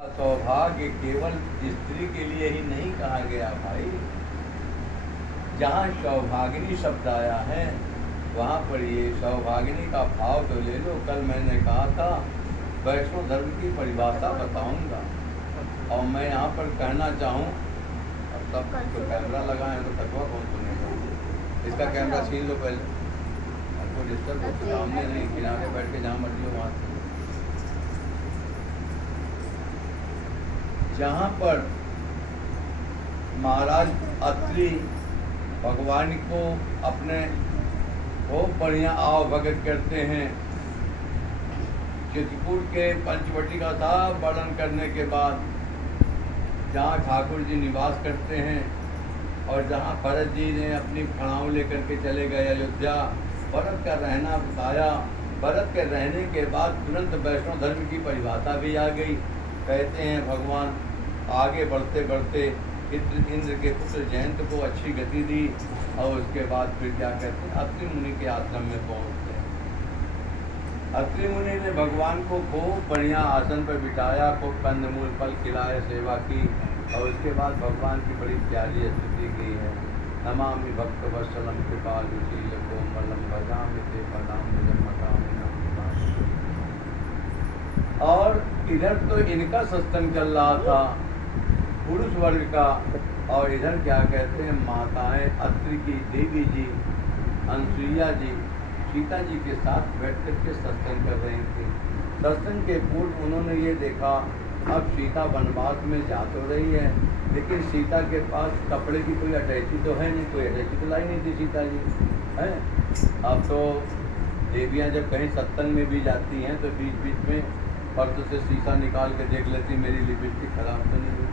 सौभाग्य केवल स्त्री के लिए ही नहीं कहा गया भाई। जहाँ सौभागिनी शब्द आया है वहाँ पर ये सौभागिनी का भाव तो ले लो। कल मैंने कहा था वैष्णव धर्म की परिभाषा बताऊंगा और मैं यहाँ पर कहना चाहूँ, अब तब तो कैमरा लगाएं तो तकवा कौन सुनेगा। इसका कैमरा छीन लो पहले, आपको डिस्टर्ब हो, सामने नहीं, किनारे बैठ के जहाँ मर्जी हो वहाँ। जहाँ पर महाराज अत्रि भगवान को अपने बहुत बढ़िया आव भगत करते हैं। चित्रकूट के पंचवटी का था वर्णन करने के बाद जहाँ ठाकुर जी निवास करते हैं और जहाँ भरत जी ने अपनी फणाव लेकर के चले गए अयोध्या, भरत का रहना बताया। भरत के रहने के बाद तुरंत वैष्णव धर्म की परिभाषा भी आ गई। कहते हैं भगवान आगे बढ़ते बढ़ते इंद्र के पुत्र जयंत को अच्छी गति दी और उसके बाद फिर क्या कहते हैं अत्रि मुनि के आश्रम में पहुँचते हैं। अत्रि मुनि ने भगवान को खूब बढ़िया आसन पर बिठाया, खूब कंदमूल फल खिलाए, सेवा की और उसके बाद भगवान की बड़ी प्यारी स्तुति की है। नमामि भक्त वत्सलम कृपालु कोमलम भजामि ते पदाम्बुजम। और इधर तो इनका सत्संग चल रहा था पुरुष वर्ग का, और इधर क्या कहते हैं माताएं अत्रि की देवी जी अनसुईया जी सीता जी के साथ बैठ कर के सत्संग कर रही थी। सत्संग के पूर्व उन्होंने ये देखा अब सीता वनवास में जा तो रही है लेकिन सीता के पास कपड़े की कोई अटैची तो है नहीं, कोई अटैची तो लाई नहीं थी सीता जी है। अब तो देवियाँ जब कहीं सत्संग में भी जाती हैं तो बीच बीच में पर्स से शीशा निकाल के देख लेती मेरी लिपस्टिक खराब तो नहीं हुई,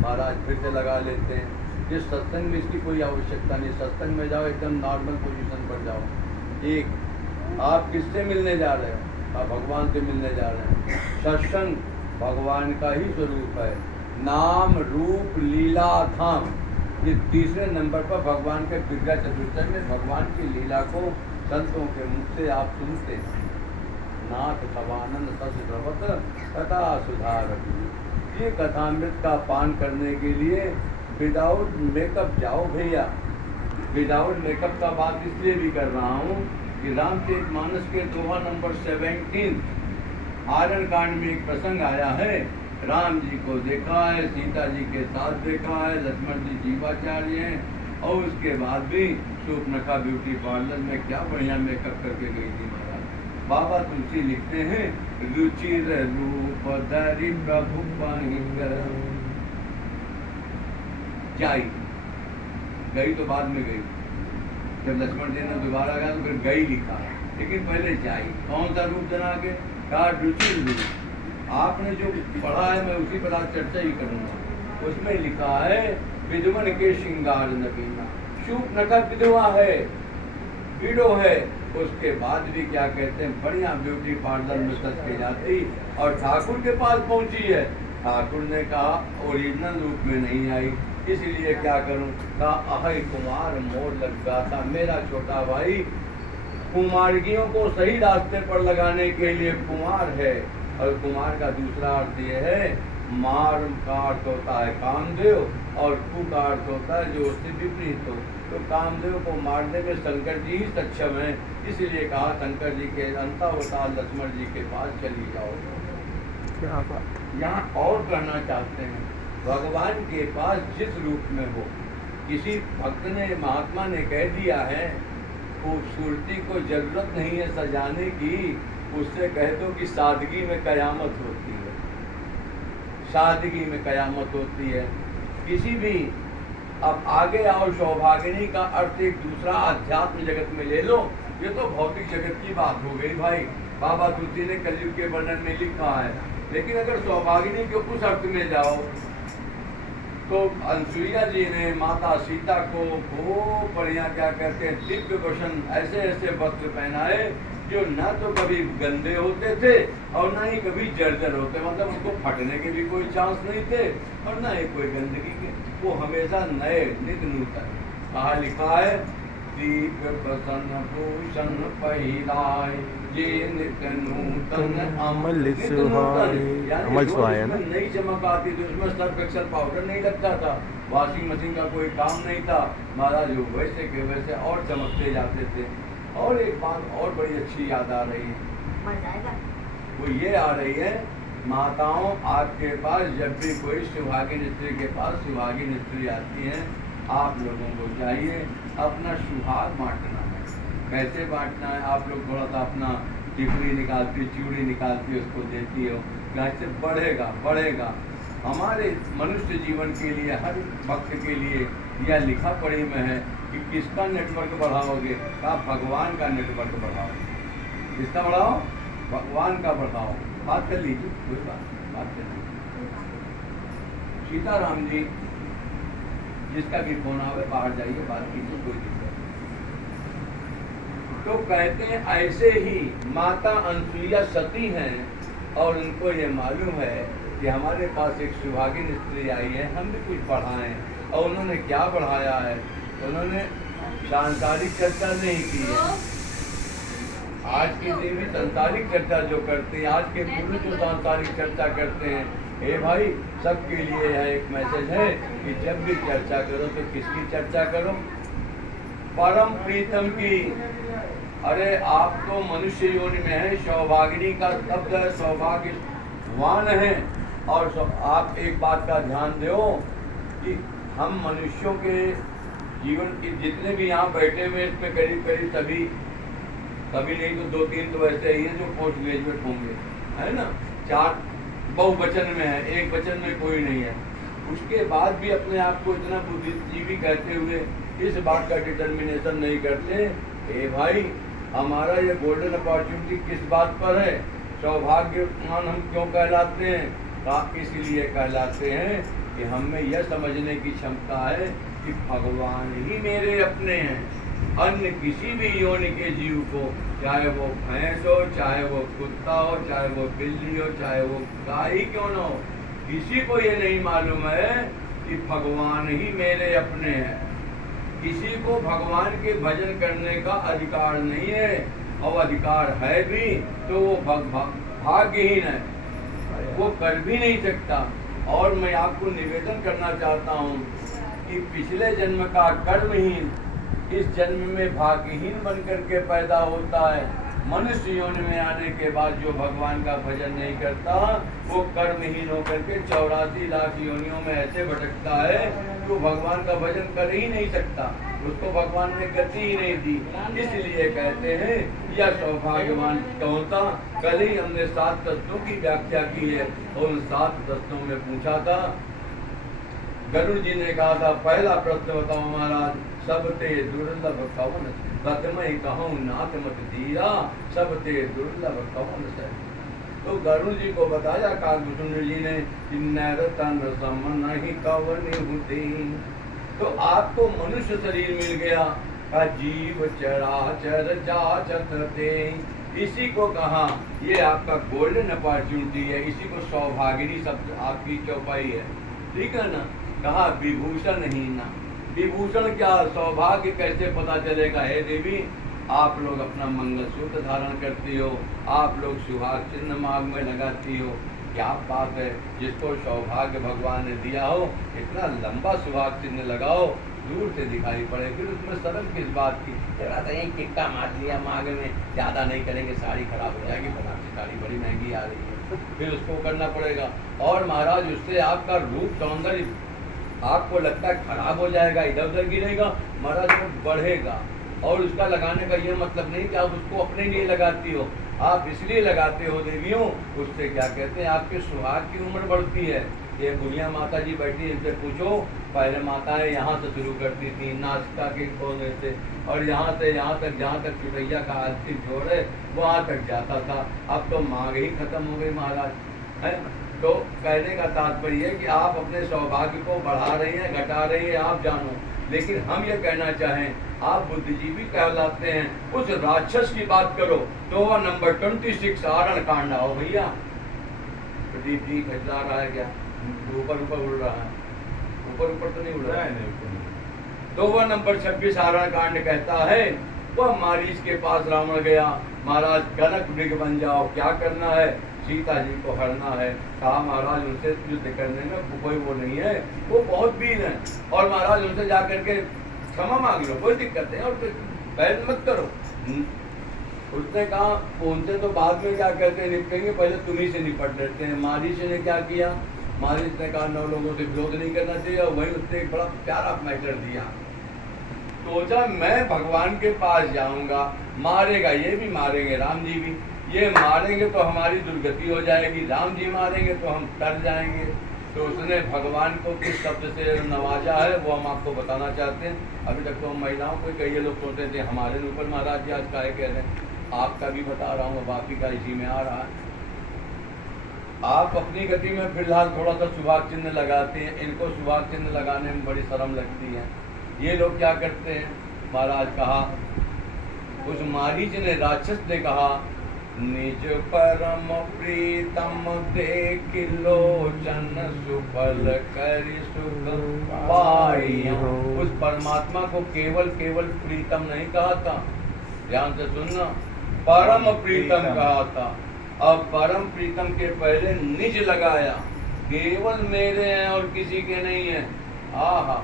महाराज फिर से लगा लेते हैं। जिस सत्संग में इसकी कोई आवश्यकता नहीं, सत्संग में जाओ एकदम नॉर्मल पोजीशन पर जाओ। एक आप किससे मिलने जा रहे हो? आप भगवान से मिलने जा रहे हैं। सत्संग भगवान का ही स्वरूप है। नाम रूप लीला धाम, ये तीसरे नंबर पर भगवान के विद्या चतुर्थी में भगवान की लीला को संतों के मुख से आप सुनते हैं। नाथ सवानंद सस्रवत कथा सुधार। ये कथामृत का पान करने के लिए विदाउट मेकअप जाओ भैया। विदाउट मेकअप का बात इसलिए भी कर रहा हूँ कि रामचरितमानस के दोहा नंबर 17 आरण कांड में एक प्रसंग आया है। राम जी को देखा है, सीता जी के साथ देखा है, लक्ष्मण जी जीवाचार्य हैं और उसके बाद भी शूर्पणखा ब्यूटी पार्लर में क्या बढ़िया मेकअप करके गई थी महाराज। बाबा तुलसी लिखते हैं रुचिर रूप धरि प्रभु पाहिकर जाई। गई तो बाद में गई, जब लक्ष्मण जी ने दोबारा गया तो फिर गई लिखा है, लेकिन पहले जाई। कौन सा रूप जना के कहा? रुचिर रूप। आपने जो पढ़ा है मैं उसी पर आज चर्चा ही करूँगा। उसमें लिखा है विद्वन के श्रृंगार नवीना। शूर्पणखा विधवा है, विडो है, उसके बाद भी क्या कहते हैं बढ़िया ब्यूटी पार्लर में सज के जाती और ठाकुर के पास पहुंची है। ठाकुर ने कहा ओरिजिनल रूप में नहीं आई, इसलिए क्या करूं? कहा अहै कुमार मोर लग जाता, मेरा छोटा भाई कुमारगियों को सही रास्ते पर लगाने के लिए कुमार है। और कुमार का दूसरा अर्थ ये है मार का अर्थ होता है कामदेव और कु का अर्थ होता है जो उससे विपरीत हो। तो कामदेव को मारने में शंकर जी ही सक्षम है, इसलिए कहा शंकर जी के अंतावतार लक्ष्मण जी के पास चली जाओ। क्या बात। यहाँ और कहना चाहते हैं भगवान के पास जिस रूप में हो, किसी भक्त ने महात्मा ने कह दिया है खूबसूरती को जरूरत नहीं है सजाने की, उससे कह दो कि सादगी में कयामत होती है। सादगी में कयामत होती है। किसी भी अब आगे आओ, सौभागिनी का अर्थ एक दूसरा अध्यात्म जगत में ले लो। ये तो भौतिक जगत की बात हो गई भाई, बाबा तुलसी ने कलयुग के वर्णन में लिखा है। लेकिन अगर सौभागिनी के उस अर्थ में जाओ तो अनसुईया जी ने माता सीता को बहुत बढ़िया क्या कहते हैं दिव्य वसन ऐसे ऐसे वस्त्र पहनाए जो न तो कभी गंदे होते थे और न ही कभी जर्जर होते, मतलब उनको फटने के भी कोई चांस नहीं थे और न ही कोई गंदगी के, वो हमेशा नए नित नूतन। कहा लिखा है दीप प्रसन्न भूषण पहिराय, जे नित्य नूतन अमल नित्य सुहाए। नूतन, यानी अमल रोज सुहाए है ना? उसमें नई चमक आती थी, उसमें सर्फ एक्सल पाउडर नहीं लगता था, वॉशिंग मशीन का कोई काम नहीं था, महाराज वो वैसे के वैसे और चमकते जाते थे। और एक बात और बड़ी अच्छी याद आ रही है, वो ये आ रही है, माताओं आपके पास जब भी कोई सुहागिन स्त्री के पास सुहागिन स्त्री आती है, आप लोगों को चाहिए अपना सुहाग बांटना है। कैसे बांटना है? आप लोग थोड़ा सा अपना टिकड़ी निकालती, चूड़ी निकालती, उसको देती हो, कैसे बढ़ेगा बढ़ेगा। हमारे मनुष्य जीवन के लिए, हर भक्त के लिए यह लिखा पढ़ी में है कि किसका नेटवर्क बढ़ाओगे? का भगवान का नेटवर्क बढ़ाओ। किसका बढ़ाओ? भगवान का बढ़ाओ। बात कर लीजिए, कोई बात कर लीजिए। सीताराम जी, जिसका भी फोन आवे बाहर जाइए, बात कीजिए, कोई दिक्कत नहीं। तो कहते हैं ऐसे ही माता अनसुईया सती हैं और उनको ये मालूम है कि हमारे पास एक सुहागिन स्त्री आई है, हम भी कुछ बढ़ाएं। और उन्होंने क्या बढ़ाया है? उन्होंने सांसारिक चर्चा नहीं की है। आज की देवी सांसारिक चर्चा जो करती है, आज के पुरुष जो सांसारिक चर्चा करते हैं, हे भाई, सबके लिए यह एक मैसेज है कि जब भी चर्चा करो तो किसकी चर्चा करो? परम प्रीतम की। अरे आप तो मनुष्य योनि में है, सौभागिनी का शब्द है, सौभाग्यवान है। और आप एक बात का ध्यान दो कि हम मनुष्यों के जीवन के जितने भी यहाँ बैठे हुए, इसमें करीब करीब सभी नहीं तो 2-3 तो ऐसे ही हैं जो पोस्ट ग्रेजुएट होंगे, है ना? 4 बहुवचन में है, एक वचन में कोई नहीं है। उसके बाद भी अपने आप को इतना बुद्धिजीवी कहते हुए इस बात का डिटर्मिनेशन नहीं करते, ए भाई, हमारा ये गोल्डन अपॉर्चुनिटी किस बात पर है? सौभाग्यवान हम क्यों कहलाते हैं? इसलिए कहलाते हैं कि हमें यह समझने की क्षमता है कि भगवान ही मेरे अपने हैं। अन्य किसी भी योनि के जीव को, चाहे वो भैंस हो, चाहे वो कुत्ता हो, चाहे वो बिल्ली हो, चाहे वो गाय ही क्यों न हो, किसी को ये नहीं मालूम है कि भगवान ही मेरे अपने हैं। किसी को भगवान के भजन करने का अधिकार नहीं है, और अधिकार है भी तो वो भाग्यहीन है, वो कर भी नहीं सकता। और मैं आपको निवेदन करना चाहता हूँ कि पिछले जन्म का कर्महीन इस जन्म में भाग्यहीन बनकर के पैदा होता है। मनुष्य योनि में आने के बाद जो भगवान का भजन नहीं करता, वो कर्महीन होकर के 84 लाख योनियों में ऐसे भटकता है कि वो भगवान का भजन कर ही नहीं सकता, उसको भगवान ने गति ही नहीं दी। इसलिए कहते हैं यह सौभाग्यवान कौन था? कल ही हमने 7 तत्वों की व्याख्या की है, और उन 7 तत्वों में पूछा था, गरुड़ जी ने कहा था, पहला प्रश्न बताओ महाराज, सब ते दुर्लभ कवन प्रथम ही कहूँ नाथ मत दीरा, सब ते दुर्लभ कवन से। तो गरुड़ जी को बताया काकभूषण जी ने कि नैरतन सम नहीं कवन होते। तो आपको मनुष्य शरीर मिल गया, का जीव चराचर जाचते, इसी को कहा ये आपका गोल्डन अपॉर्चुनिटी है, इसी को सौभागिनी शब्द आपकी चौपाई है, ठीक है ना? कहा विभूषण ही ना। विभूषण क्या, सौभाग्य कैसे पता चलेगा? हे देवी, आप लोग अपना मंगलसूत्र धारण करती हो, आप लोग सुहाग चिन्ह मांग में लगाती हो, क्या बात है। जिसको सौभाग्य भगवान ने दिया हो, इतना लंबा सुहाग चिन्ह लगाओ, दूर से दिखाई पड़े, फिर उसमें शर्म किस बात की? जरा सा यही किक्का मार लिया मांग में, ज़्यादा नहीं करेंगे, साड़ी खराब हो जाएगी, बनारसी साड़ी बड़ी महंगी आ रही है, फिर उसको करना पड़ेगा। और महाराज, उससे आपका रूप सौंदर्य आपको लगता है खराब हो जाएगा, इधर उधर गिरेगा, महाराज वो बढ़ेगा। और उसका लगाने का ये मतलब नहीं कि आप उसको अपने लिए लगाती हो, आप इसलिए लगाते हो देवियों, उससे क्या कहते हैं, आपके सुहाग की उम्र बढ़ती है। ये बुढ़िया माता जी बैठी, इनसे पूछो, पहले माताएं यहाँ से शुरू करती थी, नाश्ता के कोने से, और यहाँ से यहाँ तक, जहाँ तक चुटैया का अंतिम छोड़ है वहाँ तक जाता था। अब तो मांग ही खत्म हो गई महाराज, है। तो कहने का तात्पर्य है कि आप अपने सौभाग्य को बढ़ा रही हैं, घटा रही हैं, आप जानो। लेकिन हम ये कहना चाहें, आप बुद्धिजीवी कहलाते हैं, उस राक्षस की बात करो तो वह नंबर 26 आरण कांड आओ भैया। प्रदीप जी खिला रहा है क्या? ऊपर ऊपर उड़ रहा है, ऊपर ऊपर तो नहीं उड़ रहा है, तो वह नंबर 26 आरण कांड कहता है, वह मारीच के पास रावण गया, महाराज कनक मृग बन जाओ, क्या करना है, सीता जी को हरना है। कहा महाराज उनसे युद्ध करने में कोई वो नहीं है, वो बहुत वीर हैं, और महाराज उनसे जाकर के क्षमा मांग लो, कोई दिक्कत नहीं, और बहस मत करो। उसने कहा उनसे तो बाद में क्या कहते निपटेंगे, पहले तुम्ही से निपट लेते हैं। मारीच ने क्या किया, मारीच ने कहा 9 लोगों से विरोध नहीं करना चाहिए, और वही उसने एक बड़ा प्यारा मैटर दिया। सोचा मैं भगवान के पास जाऊंगा, मारेगा ये भी, मारेंगे राम जी भी, ये मारेंगे तो हमारी दुर्गति हो जाएगी, राम जी मारेंगे तो हम तर जाएंगे। तो उसने भगवान को किस शब्द से नवाजा है वो हम आपको बताना चाहते हैं। अभी तक तो हम महिलाओं को कई लोग सोचते थे हमारे ऊपर महाराज जी आज काहे कह रहे हैं, आपका भी बता रहा हूँ, बाकी का इसी में आ रहा है। आप अपनी गति में फिलहाल थोड़ा सा सुभाग चिन्ह लगाते हैं, इनको सुभाग चिन्ह लगाने में बड़ी शर्म लगती है। ये लोग क्या करते हैं, महाराज कहा, उस मारीच ने, राक्षस ने कहा, निज परम प्रीतम देख लोचन सुफल करि सुख पाई। उस परमात्मा को केवल केवल प्रीतम नहीं कहा था, ध्यान से सुनना, परम प्रीतम कहा था। अब परम प्रीतम के पहले निज लगाया, केवल मेरे हैं और किसी के नहीं है। आहा,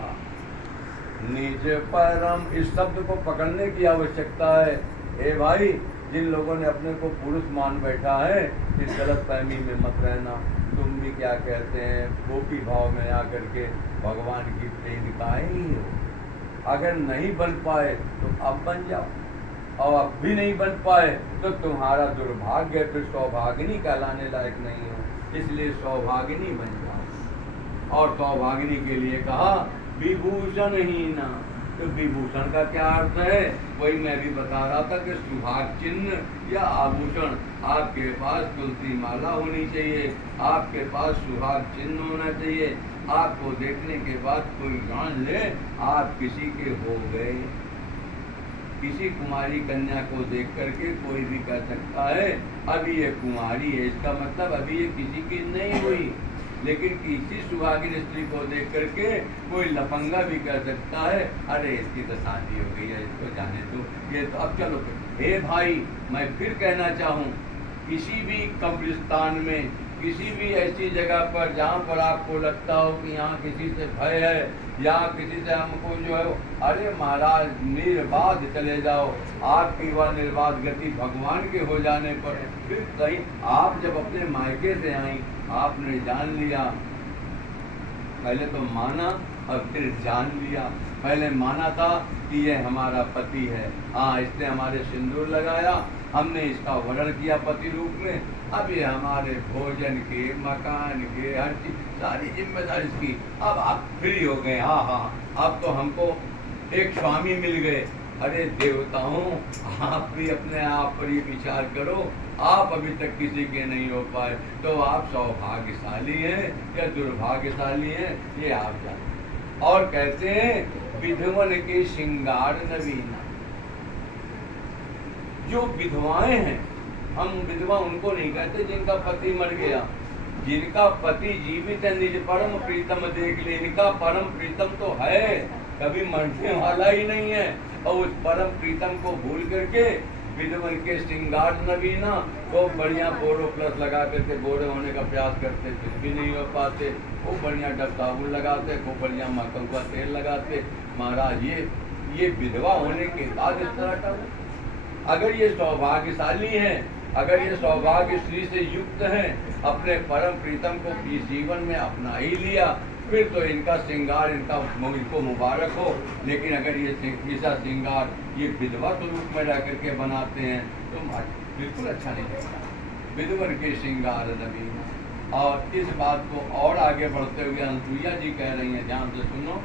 निज परम, इस शब्द को पकड़ने की आवश्यकता है। ए भाई, जिन लोगों ने अपने को पुरुष मान बैठा है, इस गलत फहमी में मत रहना। तुम भी क्या कहते हैं, गोपी भाव में आकर के भगवान की प्रेमिकाएं ही हो। अगर नहीं बन पाए तो अब बन जाओ, और अब भी नहीं बन पाए तो तुम्हारा दुर्भाग्य, फिर सौभागिनी कहलाने लायक नहीं हो। इसलिए सौभागिनी बन जाओ। और सौभागिनी के लिए कहा विभूषण ही ना। तो विभूषण का क्या अर्थ है, वही मैं भी बता रहा था कि सुहाग चिन्ह या आभूषण, आपके पास तुलसी माला होनी चाहिए, आपके पास सुहाग चिन्ह होना चाहिए। आपको देखने के बाद कोई जान ले आप किसी के हो गए। किसी कुमारी कन्या को देख करके कोई भी कह सकता है अभी ये कुमारी है, इसका मतलब अभी ये किसी की नहीं हुई। लेकिन किसी सुहागिन स्त्री को देख करके कोई लफंगा भी कह सकता है अरे इसकी तो शादी हो गई है, इसको जाने दो, ये तो अब चलो। हे भाई, मैं फिर कहना चाहूँ, किसी भी कब्रिस्तान में, किसी भी ऐसी जगह पर जहाँ पर आपको लगता हो कि यहाँ किसी से भय है या किसी से हमको जो है, अरे महाराज निर्बाध चले जाओ। आपकी वह निर्बाध गति भगवान के हो जाने पर फिर कहीं आप जब अपने मायके से आई, आपने जान लिया, पहले तो माना और फिर जान लिया। पहले माना था कि ये हमारा पति है, हाँ इसने हमारे सिंदूर लगाया, हमने इसका वर्ण किया पति रूप में, अब ये हमारे भोजन के, मकान के, हर चीज सारी जिम्मेदारी इसकी। अब आप फ्री हो गए, हाँ हाँ अब तो हमको एक स्वामी मिल गए। अरे देवताओं, आप भी अपने आप पर ये विचार करो, आप अभी तक किसी के नहीं हो पाए तो आप सौभाग्यशाली हैं या दुर्भाग्यशाली हैं, ये आप जाने। और कहते हैं विधवन के श्रृंगार नवीना। जो विधवाएं हैं, हम विधवा उनको नहीं कहते जिनका पति मर गया, जिनका पति जीवित है, निज परम प्रीतम देख ले। इनका परम प्रीतम तो है, कभी मरने वाला ही नहीं है, और उस परम प्रीतम को भूल करके विधवन के श्रृंगार नवीना, तो बढ़िया बोरो प्लस लगा करके बोरे होने का प्रयास करते, फिर भी नहीं हो पाते। वो बढ़िया डब साबुन लगाते, वो बढ़िया माखन का तेल लगाते। महाराज ये विधवा होने के बाद इस तरह का, अगर ये सौभाग्यशाली हैं, अगर ये सौभाग्य श्री से युक्त हैं, अपने परम प्रीतम को इस जीवन में अपना ही लिया, फिर तो इनका श्रृंगार, इनको मुबारक हो। लेकिन अगर ये ऐसा श्रृंगार ये विधवा स्वरूप में रह करके बनाते हैं तो बिल्कुल अच्छा नहीं लगता। विधवन के श्रृंगार नवीन। और इस बात को और आगे बढ़ते हुए अनसुईया जी कह रही हैं, ध्यान से सुनो।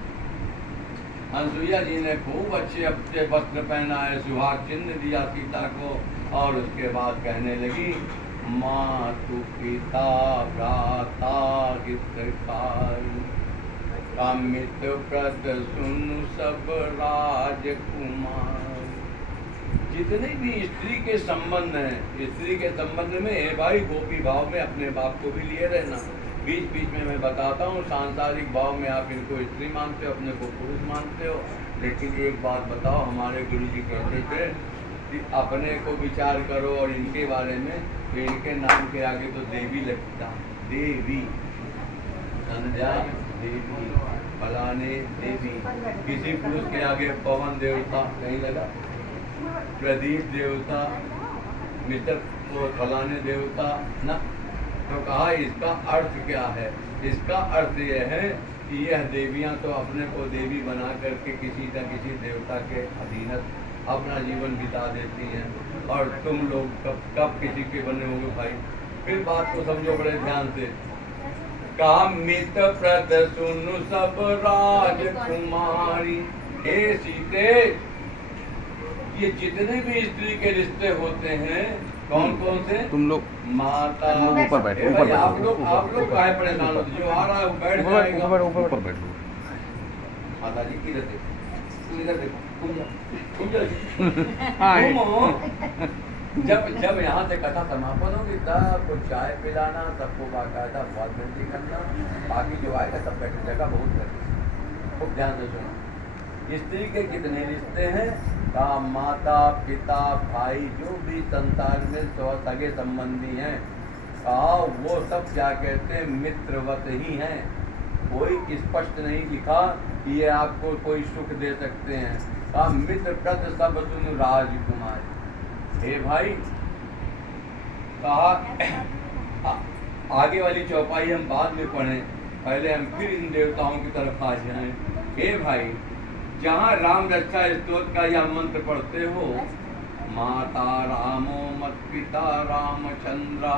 अनसुईया जी ने खूब अच्छे वस्त्र पहना है, सुहाग चिन्ह दिया सीता को, और उसके बाद कहने लगी मातु पिता भ्राता हितकारी, कामित प्रद सुनु सब राजकुमार। जितने भी स्त्री के संबंध हैं, स्त्री के संबंध में हे भाई गोपी भाव में अपने बाप को भी लिए रहना, बीच बीच में मैं बताता हूँ। सांसारिक भाव में आप इनको स्त्री मानते हो, अपने को पुरुष मानते हो, लेकिन एक बात बताओ, हमारे गुरु जी कहते थे कि अपने को विचार करो और इनके बारे में, तो इनके नाम के आगे तो देवी लगता, देवी, संध्या देवी, फलाने देवी। किसी पुरुष के आगे पवन देवता नहीं लगा, प्रदीप देवता, मित्र को फलाने देवता न। तो कहा इसका अर्थ क्या है? इसका अर्थ यह है कि यह देवियां तो अपने को देवी बना करके किसी न किसी देवता के अधीन अपना जीवन बिता देती हैं, और तुम लोग कब कब किसी के बने होंगे भाई? फिर बात को समझो बड़े ध्यान से। कामित प्रद सुनु सब राजकुमारी, हे सीते, ये जितने भी स्त्री के रिश्ते होते हैं, कौन कौन से? तुम लोग माता, ऊपर बैठो, ए ऊपर भाई, बैठो, आप लोग काहे परेशान होते? जो आ रहा है वो बैठ जाएगा। ऊपर बैठो। माता जी की रहते, तू इधर देखो, तुम जा हाँ, जब यहाँ से कथा समापन होगी सबको चाय पिलाना, सबको बाकायदा फॉर्मेलिटी करना, बाकी जो आएगा सब बैठने जगह बहुत करनी। खूब ध्यान से सुनो। स्त्री के कितने रिश्ते हैं? का माता, पिता, भाई, जो भी संसार में सगे संबंधी हैं, कहा वो सब क्या कहते हैं? मित्रवत ही हैं। कोई स्पष्ट नहीं लिखा कि ये आपको कोई सुख दे सकते हैं। कहा मित्र प्रद सब सुन राजकुमारी। हे भाई, कहा आगे वाली चौपाई हम बाद में पढ़ें, पहले हम फिर इन देवताओं की तरफ आ जाएं। हे भाई, जहाँ राम रक्षा स्तोत्र का यह मंत्र पढ़ते हो, माता रामो मत पिता रामचंद्र,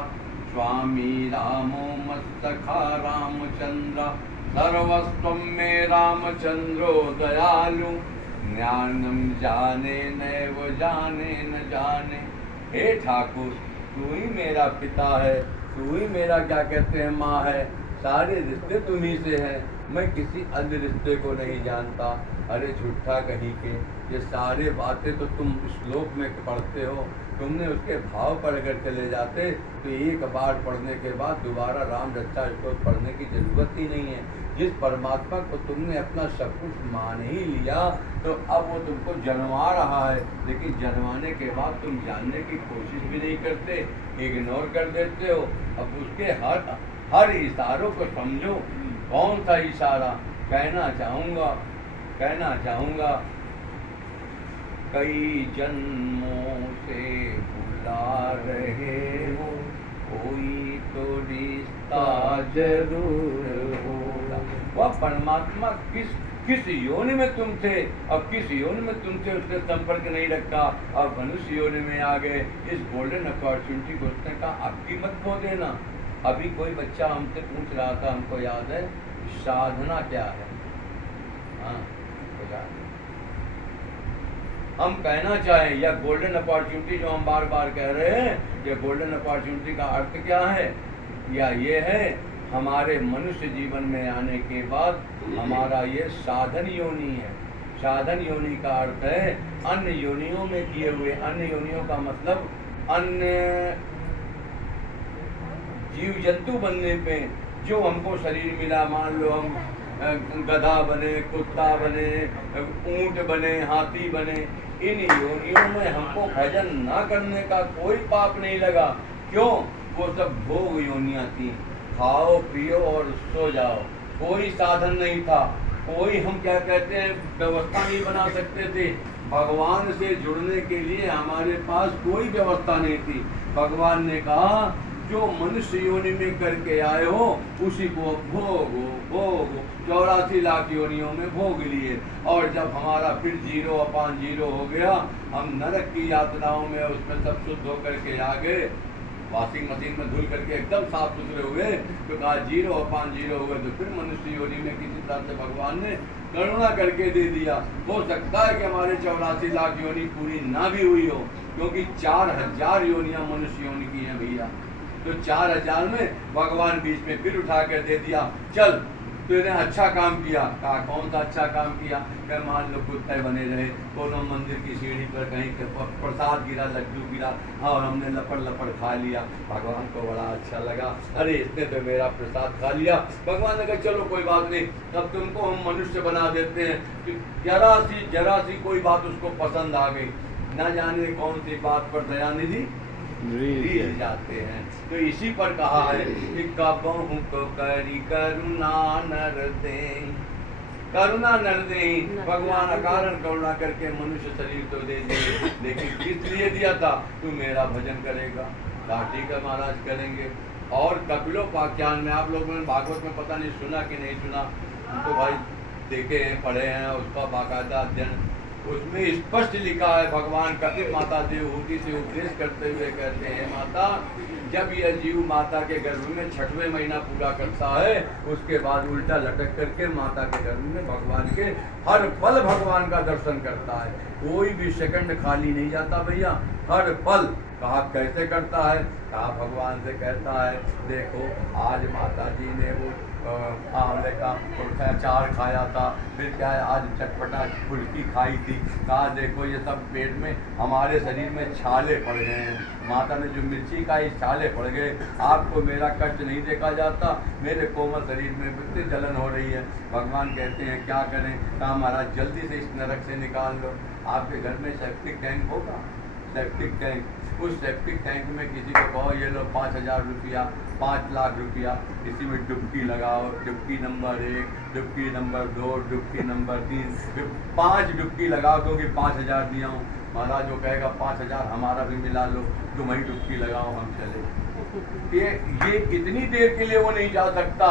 स्वामी रामो मत सखा रामचंद्र, सर्वस्वं मे रामचंद्रो दयालु, ज्ञानम जाने नैव जाने न जाने। हे ठाकुर, तू ही मेरा पिता है, तू ही मेरा क्या कहते हैं माँ है, सारे रिश्ते तुम्ही से हैं, मैं किसी अन्य रिश्ते को नहीं जानता। अरे झूठा कहीं के, ये सारे बातें तो तुम श्लोक में पढ़ते हो, तुमने उसके भाव पढ़कर चले जाते तो एक बार पढ़ने के बाद दोबारा राम रक्षा स्तोत्र पढ़ने की जरूरत ही नहीं है। जिस परमात्मा को तुमने अपना सब कुछ मान ही लिया, तो अब वो तुमको जन्मा रहा है, लेकिन जन्माने के बाद तुम जानने की कोशिश भी नहीं करते, इग्नोर कर देते हो। अब उसके हर इशारों को समझो। कौन सा इशारा? कहना चाहूँगा कई जन्मों से बुला रहे हो, कोई तो रिश्ता जरूर होगा। वह परमात्मा किस योनि में तुम थे, अब किस योनि में तुमसे उसने संपर्क नहीं रखा, और मनुष्य योनि में आ गए। इस गोल्डन अपॉर्चुनिटी को उसने कहा आपकी मत खो देना। अभी कोई बच्चा हमसे पूछ रहा था, हमको याद है, साधना क्या है? हाँ, हम कहना चाहें यह गोल्डन अपॉर्चुनिटी जो हम बार बार कह रहे हैं, ये गोल्डन अपॉर्चुनिटी का अर्थ क्या है? या ये है हमारे मनुष्य जीवन में आने के बाद हमारा ये साधन योनि है। साधन योनि का अर्थ है अन्य योनियों में किए हुए, अन्य योनियों का मतलब अन्य जीव जंतु बनने पे जो हमको शरीर मिला, मान लो हम गधा बने, कुत्ता बने, ऊंट बने, हाथी बने, इन योनियों में हमको भजन ना करने का कोई पाप नहीं लगा। क्यों? वो सब भोग योनियां थी, खाओ पियो और सो जाओ, कोई साधन नहीं था, कोई हम क्या कहते हैं व्यवस्था नहीं बना सकते थे। भगवान से जुड़ने के लिए हमारे पास कोई व्यवस्था नहीं थी। भगवान ने कहा जो मनुष्य योनि में करके आए हो उसी को भोगो भोगो। 84 लाख योनियों में भोग लिए, और जब हमारा फिर 0/0 हो गया, हम नरक की यातनाओं में उसमें सब शुद्ध होकर के आ गए, वॉशिंग मशीन में धुल करके एकदम साफ सुथरे हुए, तो कहा 0/0 हुए, तो फिर मनुष्य योनि में किसी तरह से भगवान ने करुणा करके दे दिया। हो सकता है कि हमारे 84 लाख योनि पूरी ना भी हुई हो, क्योंकि 4000 योनियां मनुष्य योनि की हैं भैया। तो 4000 में भगवान बीच में फिर उठा कर दे दिया, चल तूने अच्छा काम किया। कहा कौन सा अच्छा काम किया? क्या मान लो कुत्ते बने रहे, कोनो मंदिर की सीढ़ी पर कहीं के प्रसाद गिरा, लड्डू गिरा और हमने लपड़ लपड़ खा लिया। भगवान को बड़ा अच्छा लगा, अरे इसने तो मेरा प्रसाद खा लिया। भगवान ने कहा चलो कोई बात नहीं, अब तुमको हम मनुष्य बना देते हैं कि जरा सी कोई बात उसको पसंद आ गई, न जाने कौन सी बात पर दयानिधि रीझ जाते हैं। तो इसी पर कहा है कि कबहु को करी करुणा नर दे, करुणा नर दे। भगवान अकारण करुणा करके मनुष्य शरीर तो दे दे, लेकिन किस लिए दिया था? तू मेरा भजन करेगा। कहा ठीक है महाराज करेंगे। और कपिलोपाख्यान में आप लोगों ने भागवत में पता नहीं सुना कि नहीं सुना, हम तो भाई देखे हैं पढ़े हैं उसका बाकायदा अध्ययन। उसमें स्पष्ट लिखा है, भगवान कपिल माता देवहूति से उपदेश करते हुए कहते हैं, माता जब यह जीव माता के गर्भ में 6वें महीना पूरा करता है, उसके बाद उल्टा लटक करके माता के गर्भ में भगवान के हर पल भगवान का दर्शन करता है। कोई भी सेकंड खाली नहीं जाता भैया, हर पल। कहा कैसे करता है? कहा भगवान से कहता है, देखो आज माता जी ने वो आंवले का अचार खाया था, फिर क्या है आज चटपटा फुल्की खाई थी। कहा देखो ये सब पेट में हमारे शरीर में छाले पड़ गए हैं, माता ने जो मिर्ची खाई छाले पड़ गए। आपको मेरा कष्ट नहीं देखा जाता, मेरे कोमल शरीर में इतनी जलन हो रही है। भगवान कहते हैं क्या करें? कहा महाराज जल्दी से इस नरक से निकाल लो। आपके घर में सेप्टिक टैंक होगा, सेप्टिक टैंक, उस सेप्टिक टैंक में किसी को कहो ये लो 5,000 रुपया, 5 लाख रुपया, इसी में डुबकी लगाओ, डुबकी नंबर 1, डुबकी नंबर 2, डुबकी नंबर 3, 5 डुबकी लगाओ, क्योंकि 5,000 दिया हूँ। महाराज वो कहेगा 5,000 हमारा भी मिला लो, तुम ही डुबकी लगाओ हम चले। ये इतनी देर के लिए वो नहीं जा सकता।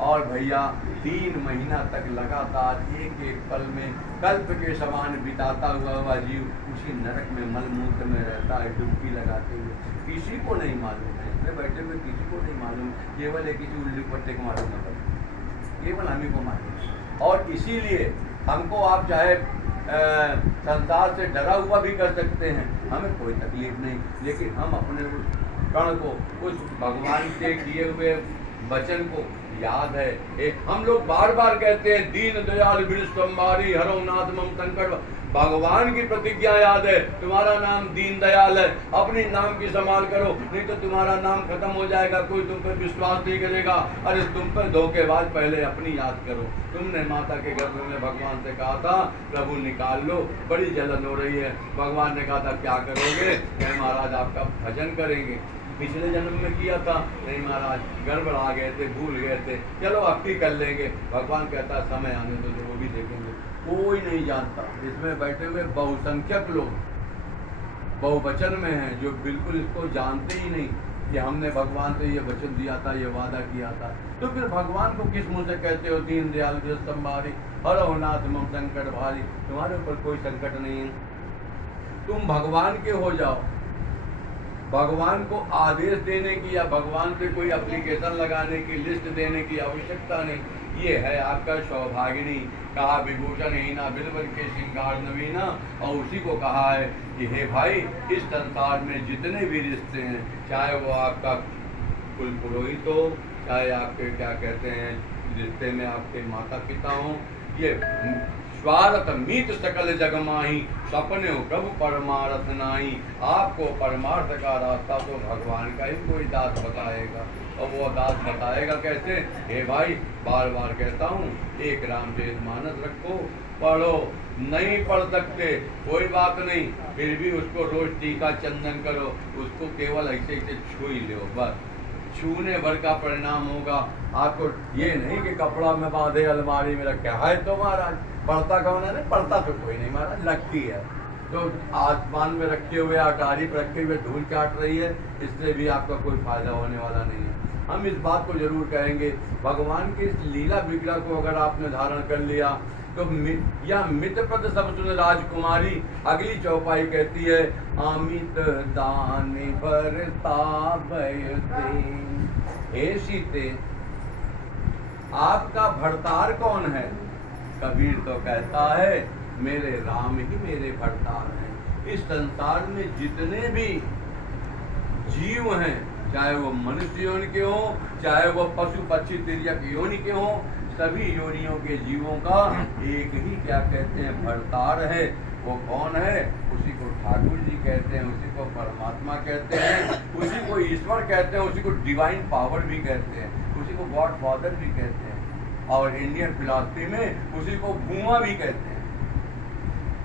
और भैया 3 महीना तक लगातार एक एक पल में कल्प के समान बिताता हुआ जीव उसी नरक में मलमूत्र में रहता है डुबकी लगाते हुए। किसी को नहीं मालूम है, इसमें बैठे हुए किसी को नहीं मालूम, केवल एक किसी उल्लू पट्टे को मालूम है, केवल हम ही को मालूम। और इसीलिए हमको आप चाहे संसार से डरा हुआ भी कर सकते हैं, हमें कोई तकलीफ नहीं, लेकिन हम अपने उस कण को, उस भगवान के किए हुए वचन को याद है। हम लोग बार बार कहते हैं दीन दयाल विश्वम्बारी हरो नाथ मम संकट। भगवान की प्रतिज्ञा याद है, तुम्हारा नाम दीन दयाल है, अपनी नाम की संभाल करो, नहीं तो तुम्हारा नाम खत्म हो जाएगा, कोई तुम पर विश्वास नहीं करेगा। अरे तुम पर धोखेबाज, पहले अपनी याद करो। तुमने माता के गर्भ में भगवान से कहा था प्रभु निकाल लो, बड़ी जलन हो रही है। भगवान ने कहा था क्या करोगे? मैं महाराज आपका भजन करेंगे। पिछले जन्म में किया था, नहीं महाराज गड़बड़ा गए थे, भूल गए थे, चलो अब की कर लेंगे। भगवान कहता समय आने तो वो भी देखेंगे। कोई नहीं जानता, इसमें बैठे हुए बहुसंख्यक लोग बहुवचन में हैं जो बिल्कुल इसको जानते ही नहीं कि हमने भगवान से ये वचन दिया था, ये वादा किया था। तो फिर भगवान को किस मुंह से कहते हो दीन दयाल संभारी हरो नाथ मम संकट भारी? तुम्हारे ऊपर कोई संकट नहीं है, तुम भगवान के हो जाओ। भगवान को आदेश देने की या भगवान से कोई एप्लीकेशन लगाने की, लिस्ट देने की आवश्यकता नहीं। ये है आपका सौभागिनी। कहा विभूषण हीना बिलवर के श्रृंगार नवीना, और उसी को कहा है कि हे भाई इस संसार में जितने भी रिश्ते हैं, चाहे वो आपका कुल पुरोहित हो, चाहे आपके क्या कहते हैं रिश्ते में आपके माता पिता हों, ये स्वार्थ मीत सकल जग माही, सपने प्रभु परमार्थ नाही। आपको परमार्थ का रास्ता तो भगवान का ही कोई दास बताएगा, और वो दास बताएगा कैसे? हे भाई बार बार कहता हूँ, एक रामचरितमानस रखो, पढ़ो, नहीं पढ़ सकते कोई बात नहीं, फिर भी उसको रोज टीका चंदन करो, उसको केवल ऐसे ऐसे छू ही लो, बस छूने भर का परिणाम होगा। आपको ये नहीं कि कपड़ा में बांधे अलमारी में रखे, है तो महाराज पढ़ता कौन है? नहीं पढ़ता तो कोई नहीं महाराज, लगती है तो आसमान में रखे हुए, अटारी पर रखे हुए धूल चाट रही है, इससे भी आपका कोई फायदा होने वाला नहीं है। हम इस बात को जरूर कहेंगे, भगवान की इस लीला विग्रह को अगर आपने धारण कर लिया तो या मित्रपद सब सुन राजकुमारी। अगली चौपाई कहती है अमित दान हे सीते, आपका भरतार कौन है? कबीर तो कहता है मेरे राम ही मेरे भरतार हैं। इस संसार में जितने भी जीव हैं, चाहे वो मनुष्य के हों चाहे वो पशु पक्षी तिर्यक योनि के हों, सभी योनियों के जीवों का एक ही क्या कहते हैं भरतार है। वो कौन है? उसी को ठाकुर जी कहते हैं, उसी को परमात्मा कहते हैं, उसी को ईश्वर कहते हैं, उसी को डिवाइन पावर भी कहते हैं, उसी को गॉड फादर भी कहते हैं, और इंडियन फिलॉसफी में उसी को भूमा भी कहते हैं।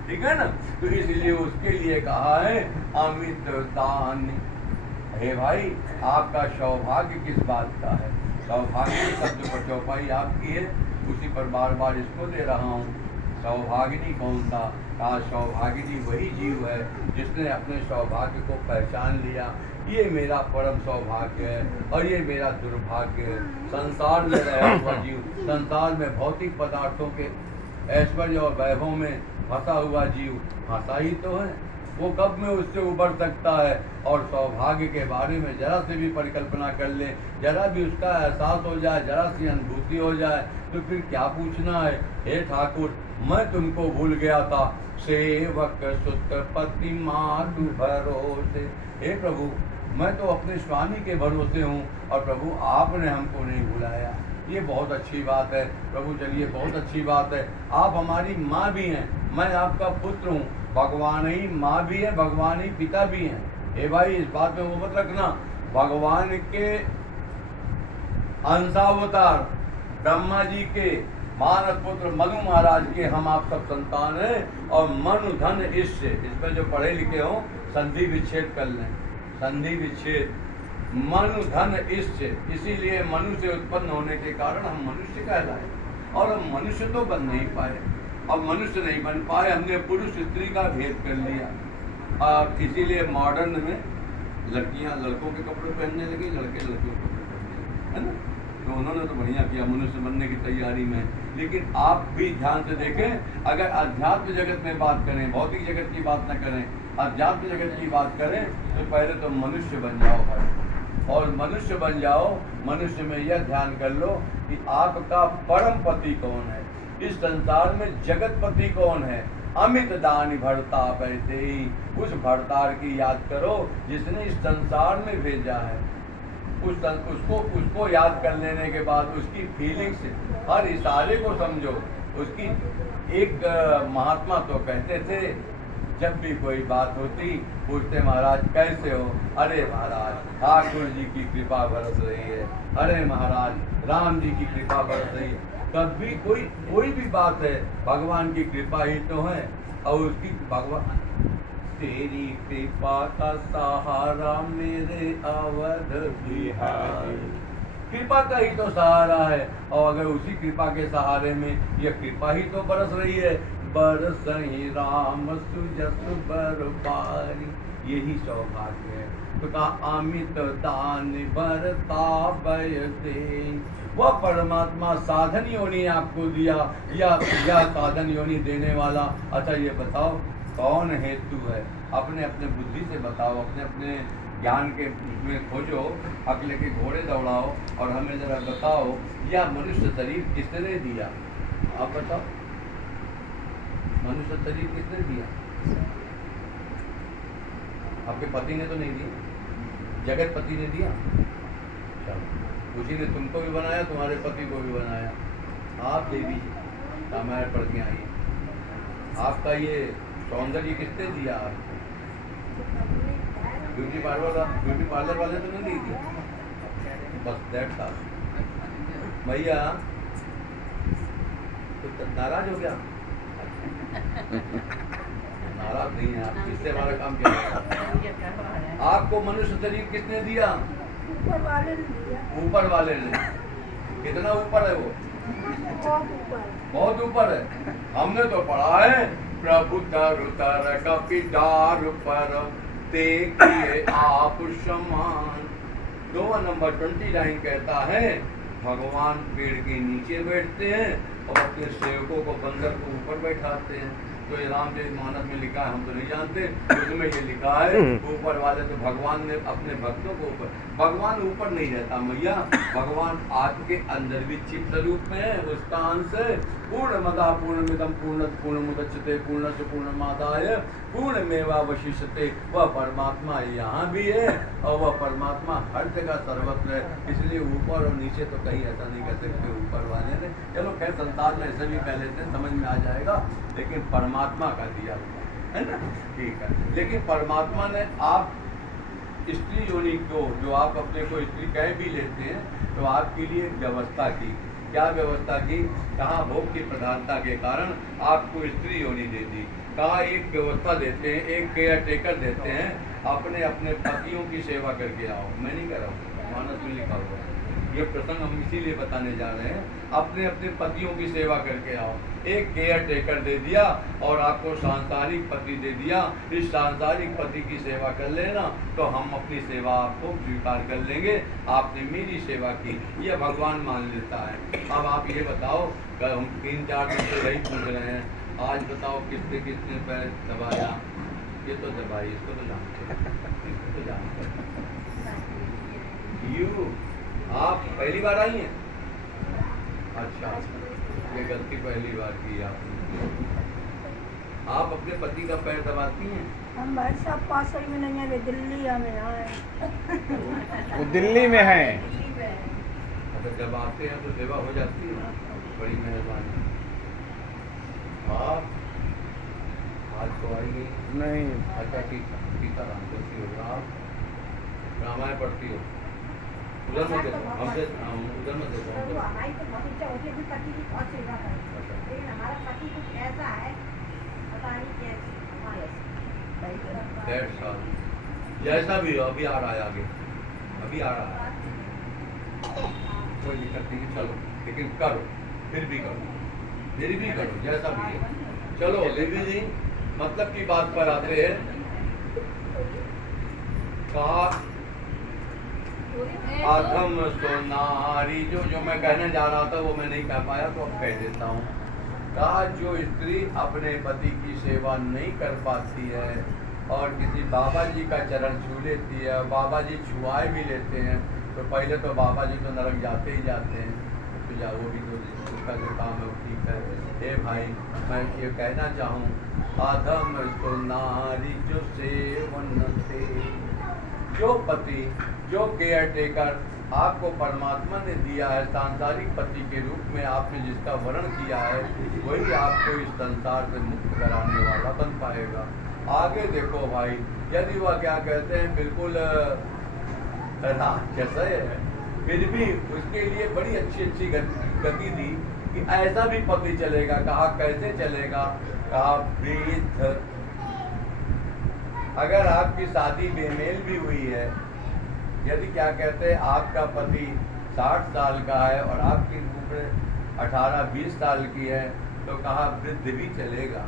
ठीक है ना? तो इसलिए उसके लिए कहा है अमित दान। हे भाई, आपका सौभाग्य किस बात का है? सौभाग्य शब्द पर चौपाई आपकी है, उसी पर बार बार इसको दे रहा हूँ। सौभागिनी कौन था? कहा सौभागिनी वही जीव है जिसने अपने सौभाग्य को पहचान लिया। ये मेरा परम सौभाग्य है और ये मेरा दुर्भाग्य है। संसार में रहा हुआ जीव, संसार में भौतिक पदार्थों के ऐश्वर्य और वैभव में फंसा हुआ जीव फंसा ही तो है। वो कब में उससे उबर सकता है? और सौभाग्य के बारे में जरा से भी परिकल्पना कर ले, जरा भी उसका एहसास हो जाए, जरा सी अनुभूति हो जाए, तो फिर क्या पूछना है? हे ठाकुर, मैं तुमको भूल गया था, सेवक सुत पति मातु भरोसे। हे प्रभु, मैं तो अपने स्वामी के भरोसे हूँ और प्रभु आपने हमको नहीं भुलाया। ये बहुत अच्छी बात है प्रभु। चलिए, बहुत अच्छी बात है। आप हमारी माँ भी हैं, मैं आपका पुत्र हूँ। भगवान ही माँ भी है, भगवान ही पिता भी हैं। हे भाई, इस बात में वो मत रखना। भगवान के अंशावतार ब्रह्मा जी के मानस पुत्र मनु महाराज के हम आप सब संतान हैं। और मनु धन ईश्य, इसमें जो पढ़े लिखे हो संधि विच्छेद कर लें। संधि विच्छेद, मनु धन ईश्य, इसीलिए मनु से उत्पन्न होने के कारण हम मनुष्य कहलाए। और हम मनुष्य तो बन नहीं पाए, अब मनुष्य नहीं बन पाए, हमने पुरुष स्त्री का भेद कर लिया। और इसीलिए मॉडर्न में लड़कियां लड़कों के कपड़े पहनने लगी, लड़के लड़कियों के कपड़े पहनने लगे, है ना? तो उन्होंने तो बढ़िया किया, मनुष्य बनने की तैयारी में। लेकिन आप भी ध्यान से देखें, अगर अध्यात्म जगत में बात करें, भौतिक जगत की बात न करें, अध्यात्म जगत की बात करें, तो पहले तो मनुष्य बन जाओ भाई। और मनुष्य बन जाओ, मनुष्य में यह ध्यान कर लो कि आपका परम पति कौन है, इस संसार में जगतपति कौन है। अमित दान भरता बैठे ही, उस भरतार की याद करो जिसने इस संसार में भेजा है। उसको याद कर लेने के बाद उसकी फीलिंग्स, हर इशारे को समझो। उसकी एक महात्मा तो कहते थे, जब भी कोई बात होती पूछते, महाराज कैसे हो? अरे महाराज, ठाकुर जी की कृपा बरस रही है। अरे महाराज, राम जी की कृपा बरस रही है। कभी कोई भी बात है, भगवान की कृपा ही तो है। और उसकी भगवान, तेरी कृपा का सहारा मेरे अवध बिहारी, कृपा का ही तो सहारा है। और अगर उसी कृपा के सहारे में यह कृपा ही तो बरस रही है, बरसहि राम सुजस बरबारी, यही सौभाग्य है। तो कहा अमित दान बरता बयते, वह परमात्मा साधन योनि आपको दिया, या साधन योनि देने वाला। अच्छा ये बताओ कौन हेतु है? अपने अपने बुद्धि से बताओ, अपने अपने ज्ञान के में खोजो, अकल के घोड़े दौड़ाओ और हमें जरा बताओ, यह मनुष्य शरीर किसने दिया? आप बताओ, मनुष्य शरीर किसने दिया? आपके पति ने तो नहीं दिया, जगत पति ने दिया। चलो, उसी ने तुमको भी बनाया, तुम्हारे पति को भी बनाया। आप देवी रामायण पढ़ के आई, आपका ये सौंदर्य किसने दिया? आपको ब्यूटी पार्लर वाले तो नहीं दिया। बस दैट्स ऑल। भैया तो नाराज हो गया? नाराज नहीं है आप, इससे हमारा काम क्या है? आपको मनुष्य शरीर किसने दिया? ऊपर वाले ने दिया। ऊपर वाले ने। कितना ऊपर है वो? बहुत ऊपर है। हमने तो पढ़ा है, प्रभु तरु तर कपिदार पर ते किए आप समान। 2 नंबर 29 कहता है, भगवान पेड़ के नीचे बैठते हैं और अपने सेवकों को बंदर को ऊपर बैठाते हैं। तो ये रामचरितमानस में लिखा है, हम तो नहीं जानते, उसमें ये लिखा है ऊपर वाले तो भगवान ने अपने भक्तों को ऊपर, भगवान ऊपर नहीं रहता मैया, भगवान आपके अंदर भी चित्त रूप में है, उसका अंश है। पूर्णमदः पूर्णमिदं पूर्णात् पूर्णमुदच्यते पूर्णस्य पूर्णमादाय पूर्णमेवावशिष्यते। वह परमात्मा यहाँ भी है और वह परमात्मा हर जगह सर्वत्र है, इसलिए ऊपर और नीचे तो कहीं ऐसा नहीं कह सकते ऊपर वाले ने। चलो खैर संसार में ऐसे भी कह लेते हैं, समझ में आ जाएगा, लेकिन परमात्मा का दिया हुआ है ना, ठीक है। लेकिन परमात्मा ने आप स्त्री योनि को, जो आप अपने को स्त्री कह भी लेते हैं, तो आपके लिए एक व्यवस्था की। क्या व्यवस्था की? कहा भोग की प्रधानता के कारण आपको स्त्री योनि दे दी। कहा एक व्यवस्था देते हैं, एक केयर टेकर देते हैं, अपने अपने पतियों की सेवा करके आओ। मैं नहीं कह रहा हूँ, मानस में लिखा हुआ है ये प्रसंग, हम इसीलिए बताने जा रहे हैं, अपने अपने पतियों की सेवा करके आओ। एक केयर टेकर दे दिया और आपको सांसारिक पति दे दिया, इस सांसारिक पति की सेवा कर लेना तो हम अपनी सेवा आपको स्वीकार कर लेंगे, आपने मेरी सेवा की, ये भगवान मान लेता है। अब आप ये बताओ, हम 3-4 दिन से यही पूछ रहे हैं, आज बताओ किसने किसने पैर दबाया? ये तो दबाई, इसको तो जानते, यू आप पहली बार आई हैं? अच्छा, ये गलती पहली बार की आपने। आप अपने पति का पैर दबाती हैं? हम भाई साहब पास ही में नहीं है, वे दिल्ली में आए। वो दिल्ली में है। अगर जब आते हैं तो सेवा हो जाती है, बड़ी मेहरबानी। आप आज तो आई नहीं? नहीं, अच्छा सीताराम कैसी हो? आप रामायण पढ़ती हो? उधर मत देखो, हमसे उधर मत देखो। तो हमारी तो बहुत इच्छा होती है कि पति की बहुत सेवा करें, लेकिन हमारा पति कुछ ऐसा है, पता नहीं कैसे हमारे That's all. जैसा भी हो, अभी आ रहा है आगे, अभी आ रहा है, कोई दिक्कत नहीं, चलो, लेकिन करो, फिर भी करो, फिर भी करो, जैसा भी है। चलो देवी जी, मतलब की बात पर आते हैं। कहा अधम सोनारी, जो मैं कहने जा रहा था वो मैं नहीं कह पाया, तो अब कह देता हूँ। कहा जो स्त्री अपने पति की सेवा नहीं कर पाती है और किसी बाबा जी का चरण छू लेती है, बाबा जी छुआए भी लेते हैं, तो पहले तो बाबा जी तो नरक जाते ही जाते हैं, तो जा वो भी तो उसका जो काम है वो ठीक है। हे भाई, मैं ये कहना चाहूँ, अधम सोनारी जो सेवन से, जो पति, जो केयर टेकर आपको परमात्मा ने दिया है सांसारिक पति के रूप में, आपने जिसका वर्ण किया है, वही आपको इस संसार से मुक्त कराने वाला बन पाएगा। आगे देखो भाई, यदि वह क्या कहते हैं बिल्कुल राक्षस है, फिर भी उसके लिए बड़ी अच्छी अच्छी गति दी कि ऐसा भी पति चलेगा। कहा कैसे चलेगा? कहा वृद्ध, अगर आपकी शादी बेमेल भी हुई है, यदि क्या कहते हैं आपका पति 60 साल का है और आपकी उम्र 18-20 साल की है, तो कहा वृद्ध भी चलेगा,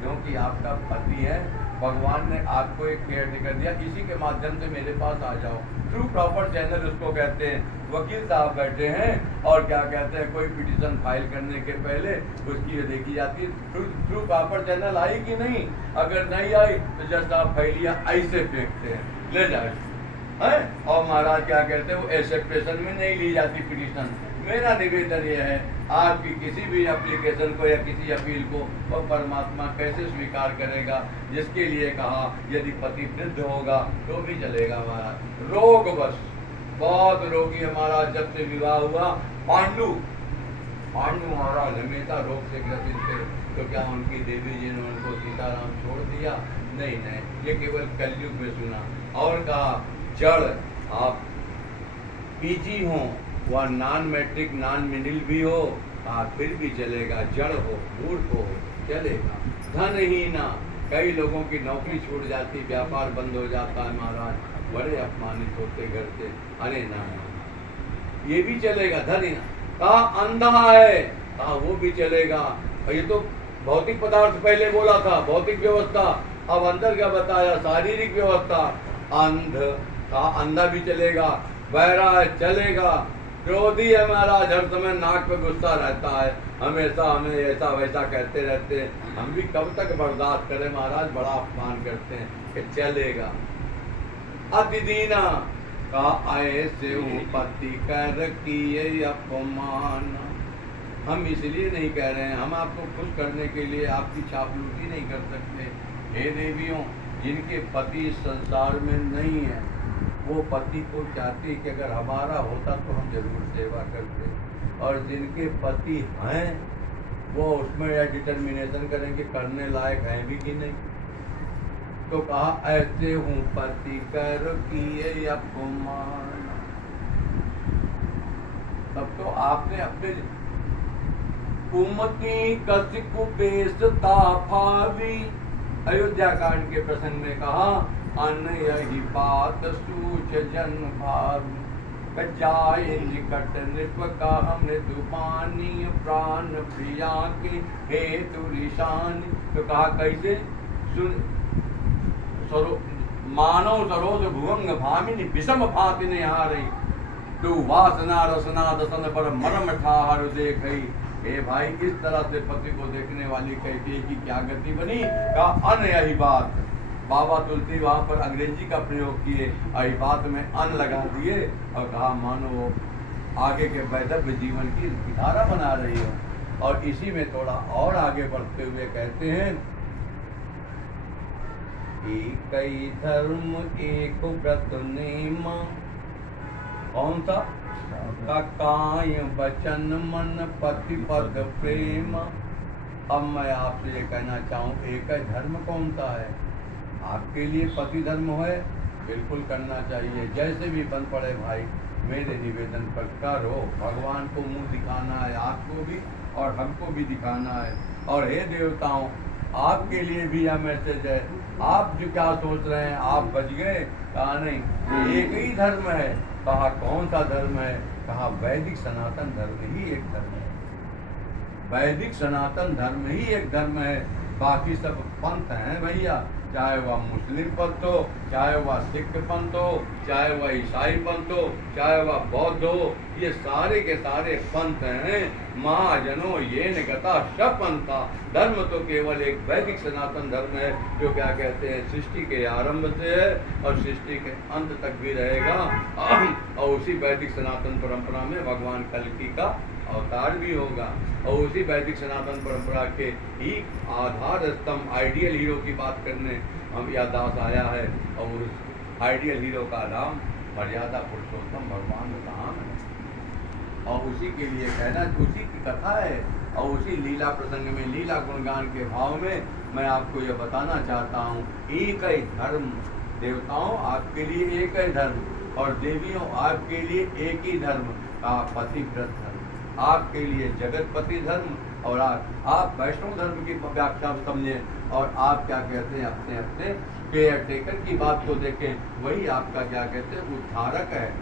क्योंकि आपका पति है, भगवान ने आपको एक केयर टेकर दिया। इसी के माध्यम से मेरे पास आ जाओ। थ्रू प्रॉपर चैनल उसको कहते हैं। वकील साहब बैठे हैं और क्या कहते हैं, कोई पिटीशन फाइल करने के पहले उसकी ये देखी जाती है थ्रू प्रॉपर चैनल आई कि नहीं। अगर नहीं आई तो जज साहब फैलियाँ ऐसे फेंकते हैं, ले जाए है। और महाराज क्या कहते हैं, वो एक्सेप्टेशन में नहीं ली जाती पिटीशन। मेरा निवेदन यह है, आपकी किसी भी एप्लीकेशन को या किसी अपील को वो परमात्मा कैसे स्वीकार करेगा, जिसके लिए कहा यदि पति वृद्ध होगा तो भी चलेगा। महाराज रोग बस बहुत रोगी हमारा, जब से विवाह हुआ पांडु महाराज हमेशा रोग से ग्रसित थे, तो क्या उनकी देवी जी ने उनको सीताराम छोड़ दिया? नहीं, ये केवल कलयुग में सुना। और कहा जड़, आप पीजी हो वह नॉन मैट्रिक नॉन मिडिल भी हो, फिर भी चलेगा। जड़ हो, मूर्ख हो, चलेगा। धन ही ना, कई लोगों की नौकरी छूट जाती, व्यापार बंद हो जाता है महाराज, बड़े अपमानित होते घर से। अरे ना, ये भी चलेगा। धन ही ना, कहा अंधा है, कहा वो भी चलेगा। और ये तो भौतिक पदार्थ पहले बोला था, भौतिक व्यवस्था, अब अंदर क्या बताया, शारीरिक व्यवस्था। अंध, कहा अंधा भी चलेगा। बहरा चलेगा। क्रोधी है महाराज, हर समय नाक पे गुस्सा रहता है, हमेशा हमें ऐसा वैसा कहते रहते हैं। हम भी कब तक बर्दाश्त करें महाराज, बड़ा अपमान करते हैं कि चलेगा। अति दीना का ऐसे पति कर किए अपमान। हम इसलिए नहीं कह रहे हैं, हम आपको खुश करने के लिए आपकी चापलूसी नहीं कर सकते। हे देवियों, जिनके पति इस संसार में नहीं है, वो पति को चाहते कि अगर हमारा होता तो हम जरूर सेवा करते, और जिनके पति हैं वो उसमें यह डिटर्मिनेशन करेंगे करने लायक हैं भी कि नहीं। तो कहा ऐसे हूँ पति कर किए अपमान। तब तो आपने अपने कुमति कसिकु बेसता भावी, अयोध्या कांड के प्रसंग में कहा अन यही बात सूच जन भाव, जाए निकट नृप का मृदुपानी, प्राण प्रिया के हेतु ऋषानी। तो कहा कैसे सुन, मानव सरोज भुवंग भामिनी, विषम भाति निहारी, तू वासना रसना दसन पर मरम ठाहर देखई। हे भाई, किस तरह से पति को देखने वाली कैकेयी की क्या गति बनी। कहा अन यही बात, बाबा तुलसी वहां पर अंग्रेजी का प्रयोग किए, यही बात में अन लगा दिए और कहा मानो आगे के वैधव्य जीवन की धारा बना रही हो। और इसी में थोड़ा और आगे बढ़ते हुए कहते हैं एक ही धर्म एक व्रत नेम। कौन सा? काय वचन मन पति पद प्रेम। अब मैं आपसे ये कहना चाहूँ, एक ही धर्म कौन सा है? आपके लिए पति धर्म है, बिल्कुल करना चाहिए, जैसे भी बन पड़े भाई। मेरे निवेदन पर करो, भगवान को मुंह दिखाना है, आपको भी और हमको भी दिखाना है। और हे देवताओं, आपके लिए भी यह मैसेज है। आप जो क्या सोच रहे हैं, आप बच गए? कहा नहीं, एक ही धर्म है। कहा कौन सा धर्म है? कहा वैदिक सनातन धर्म ही एक धर्म है। वैदिक सनातन धर्म ही एक धर्म है, बाकी सब पंथ हैं भैया। चाहे वह मुस्लिम पंथ हो, चाहे वह सिख पंथ हो, चाहे वह ईसाई पंथ हो, चाहे वह बौद्ध हो, ये सारे के सारे पंथ हैं। महाजनों ये निगता शपंथा, धर्म तो केवल एक वैदिक सनातन धर्म है, जो क्या कहते हैं सृष्टि के आरंभ से है और सृष्टि के अंत तक भी रहेगा। और उसी वैदिक सनातन परंपरा में भगवान कल्कि का अवतार भी होगा। और उसी वैदिक सनातन परंपरा के ही आधार स्तंभ आइडियल हीरो की बात करने हम यह दास आया है। और उस आइडियल हीरो का नाम मर्यादा पुरुषोत्तम भगवान राम है। और उसी के लिए कहना, उसी की कथा है। और उसी लीला प्रसंग में, लीला गुणगान के भाव में मैं आपको यह बताना चाहता हूँ, एक ही धर्म। देवताओं, आपके लिए एक ही धर्म, और देवियों आपके लिए एक ही धर्म का पतिव्रत धर्म। आपके लिए जगतपति धर्म, और आप वैष्णव धर्म की व्याख्या समझें। और आप क्या कहते हैं, अपने अपने केयर टेकर की बात को देखें, वही आपका क्या कहते हैं उद्धारक है।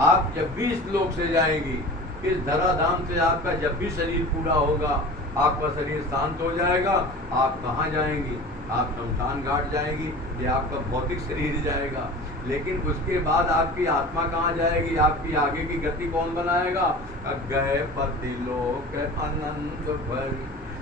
आप जब भी इस लोक से जाएंगी, इस धराधाम से आपका जब भी शरीर पूरा होगा, आपका शरीर शांत हो जाएगा, आप कहाँ जाएंगी? आप शमशान घाट जाएंगी, ये आपका भौतिक शरीर जाएगा। लेकिन उसके बाद आपकी आत्मा कहाँ जाएगी? आपकी आगे की गति कौन बनाएगा? गए पति लोक अनंत भर।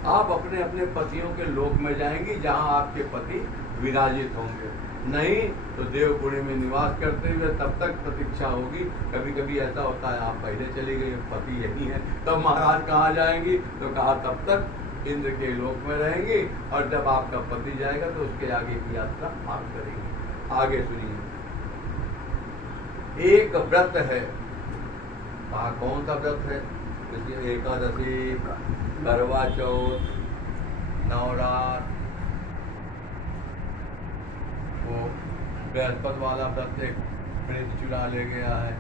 आप अपने अपने पतियों के लोक में जाएंगी, जहाँ आपके पति विराजित होंगे। नहीं तो देवपुरी में निवास करते हुए तब तक प्रतीक्षा होगी। कभी कभी ऐसा होता है, आप पहले चली गई, पति यही है, तब महाराज कहाँ जाएंगी? तो कहा तब तक इंद्र के लोक में रहेंगी, और जब आपका पति जाएगा तो उसके आगे की यात्रा आप करेंगे। आगे सुनिए, एक व्रत है। कहा कौन सा व्रत है? जैसे एकादशी, करवा चौथ, नवरात्र, वो बृहस्पति वाला व्रत एक प्रेत चुरा ले गया है।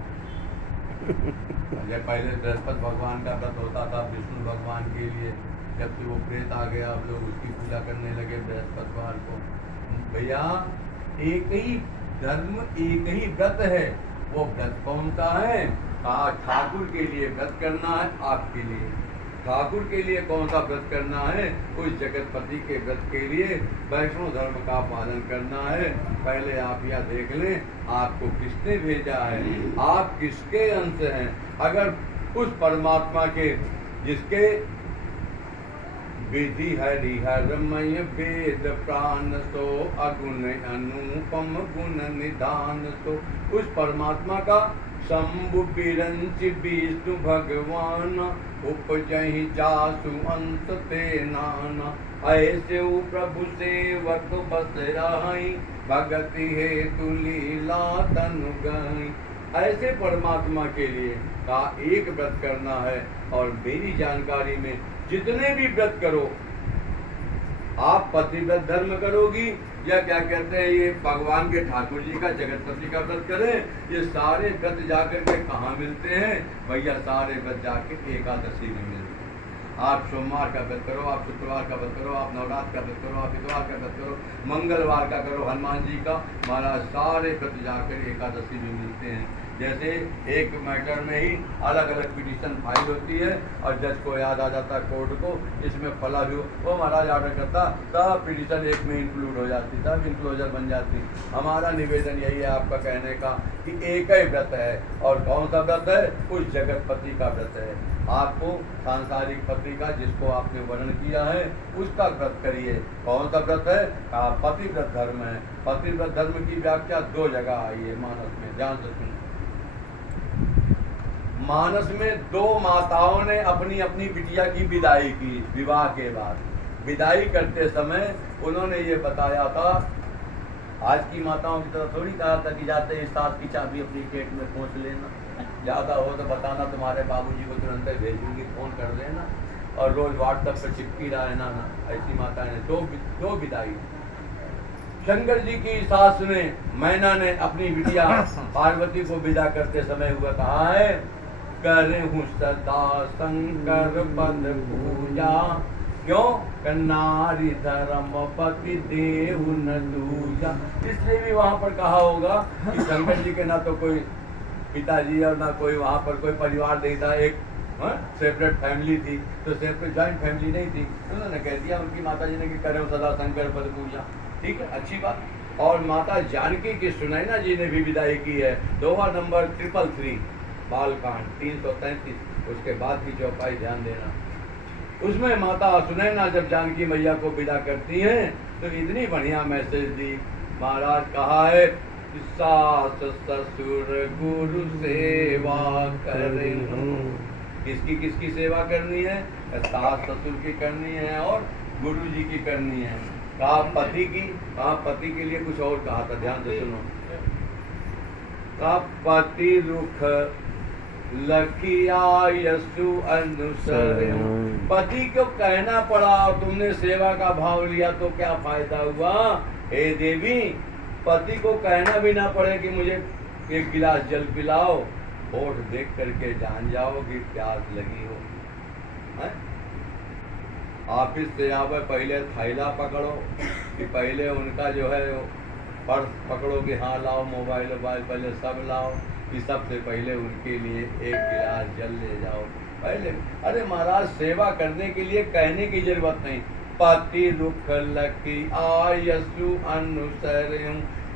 जब पहले बृहस्पति भगवान का व्रत होता था विष्णु भगवान के लिए, जब से वो प्रेत आ गया, अब लोग उसकी पूजा करने लगे बृहस्पतिवार को। भैया, एक ही धर्म, एक ही व्रत है। वो व्रत कौन सा है? कहा ठाकुर के लिए व्रत करना है। आपके लिए ठाकुर के लिए कौन सा व्रत करना है? उस जगतपति के व्रत के लिए वैष्णव धर्म का पालन करना है। पहले आप यह देख लें, आपको किसने भेजा है, आप किसके अंश हैं। अगर उस परमात्मा के जिसके विधि हरिहरमय वेद प्राण सो अगुण अनुपम गुण निधान सो, उस परमात्मा का शंभु बिरंच विष्णु भगवान उपजहि जासु अंत ते नाना, ऐसे प्रभु सेवक बस रही भगति हेतु लीला तनु गई। ऐसे परमात्मा के लिए का एक व्रत करना है। और मेरी जानकारी में जितने भी व्रत करो, आप पतिव्रत धर्म करोगी या क्या कहते हैं ये भगवान के ठाकुर जी का जगतपति का व्रत करें, ये सारे व्रत जाकर के कहाँ मिलते हैं भैया? सारे व्रत जाके एकादशी में मिलते हैं। आप सोमवार का व्रत करो, आप शुक्रवार का व्रत करो, आप नवरात्र का व्रत करो, आप इतवार का व्रत करो, मंगलवार का करो हनुमान जी का, महाराज सारे व्रत जाकर एकादशी में मिलते हैं। जैसे एक मैटर में ही अलग अलग पिटीशन फाइल होती है और जज को याद आ जाता है कोर्ट को, इसमें फला भी वो महाराज ऑर्डर करता, सब पिटीशन एक में इंक्लूड हो जाती, सब इंक्लोजर बन जाती। हमारा निवेदन यही है आपका कहने का कि एक ही व्रत है। और कौन सा व्रत है? उस जगतपति का व्रत है। आपको सांसारिक पति का जिसको आपने वर्णन किया है उसका व्रत करिए। कौन सा व्रत है? पतिव्रत धर्म है। पतिव्रत धर्म की व्याख्या 2 जगह आई है मानस में, ध्यान से सुनो। मानस में 2 माताओं ने अपनी अपनी बिटिया की विदाई की। विवाह के बाद विदाई करते समय उन्होंने ये बताया था, आज की माताओं की तरह थोड़ी कहा था कि जाते ही सास की चाबी अपनी पेट में पहुँच लेना, ज़्यादा हो तो बताना, तुम्हारे बाबूजी को तुरंत भेजूंगी, फोन कर देना, और रोज व्हाट्सएप पर चिपकी रहना ना। ऐसी माता ने दो विदाई। शंकर जी की सास ने, मैना ने अपनी बिटिया पार्वती को विदा करते समय हुआ कहा है, करहूं सदा शंकर पद पूजा, क्यों? नारी धर्म पति देहु न दूजा। इसलिए भी वहाँ पर कहा होगा कि शंकर जी के ना तो कोई पिताजी और ना कोई वहाँ पर कोई परिवार नहीं था, एक सेपरेट फैमिली थी, तो सेपरेट जॉइंट फैमिली नहीं थी। उन्होंने कह दिया उनकी माता जी ने कि करें सदा शंकर पद पूजा। ठीक है, अच्छी बात। और माता जानकी की सुनैना जी ने भी विदाई की है। दोहा नंबर 333 बालकांड 333, उसके बाद की चौपाई ध्यान देना। उसमें माता सुनैना जब जानकी मैया को विदा करती हैं तो इतनी बढ़िया मैसेज दी महाराज। कहा है सास ससुर गुरु सेवा करें। किसकी सेवा करनी है? सास ससुर की करनी है और गुरु जी की करनी है। कहा पति की, कहा पति के लिए कुछ और कहा था, ध्यान से सुनो। कहा पति रुख लखिया यशु अनुसर। पति को कहना पड़ा और तुमने सेवा का भाव लिया तो क्या फायदा हुआ? हे देवी, पति को कहना भी ना पड़े कि मुझे 1 गिलास जल पिलाओ, होठ देख करके जान जाओ कि प्यास लगी हो। है? ऑफिस से आवे पहले थैला पकड़ो कि पहले उनका जो है पर्स पकड़ो कि हाँ लाओ, मोबाइल पहले सब लाओ, कि सबसे पहले उनके लिए 1 गिलास जल ले जाओ पहले। अरे महाराज, सेवा करने के लिए कहने की जरूरत नहीं। पति रुख लकी आयसु अनुसर।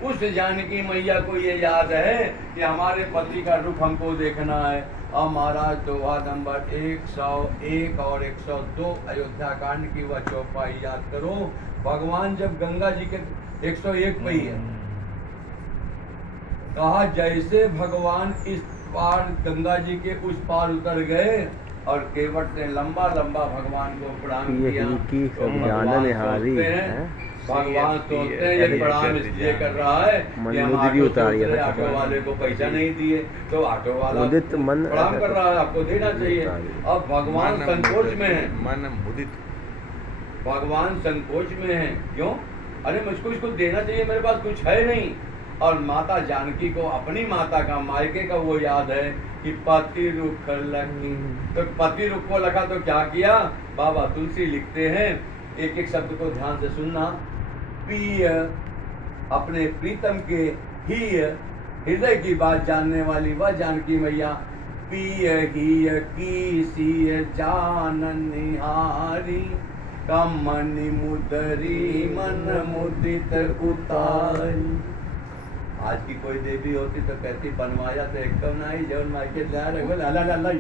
उस जानकी मैया को ये याद है कि हमारे पति का रुख हमको देखना है। और महाराज दोहा नंबर 101 और 102 अयोध्या कांड की वह चौपाई याद करो। भगवान जब गंगा जी के 101 पे ही है, कहा जैसे भगवान इस पार गंगा जी के उस पार उतर गए और केवट ने लंबा लंबा भगवान को प्रणाम किया। तो भगवान सोचते हैं ये प्रणाम इसलिए कर रहा है कि हम ऑटो वाले को पैसा नहीं दिए, तो ऑटो वाला प्रणाम कर रहा है, आपको देना चाहिए। अब भगवान संकोच में है, भगवान संकोच में है। क्यों? अरे मुझको इसको देना चाहिए, मेरे पास कुछ है नहीं। और माता जानकी को अपनी माता का, मायके का वो याद है कि पति रुख लखी। तो पति रुख को लखा तो क्या किया? बाबा तुलसी लिखते हैं, एक एक शब्द को ध्यान से सुनना। प्रिय, अपने प्रीतम के ही हृदय की बात जानने वाली वह जानकी मैया। पिय ही की सिय जान निहारी, कम मनि मुदरी मन मुदित उतारी। आज की कोई देवी होती तो कहती बनवाया तो एक कम नहीं जौन मायके ले रहे बोले अल्लाह अल्लाह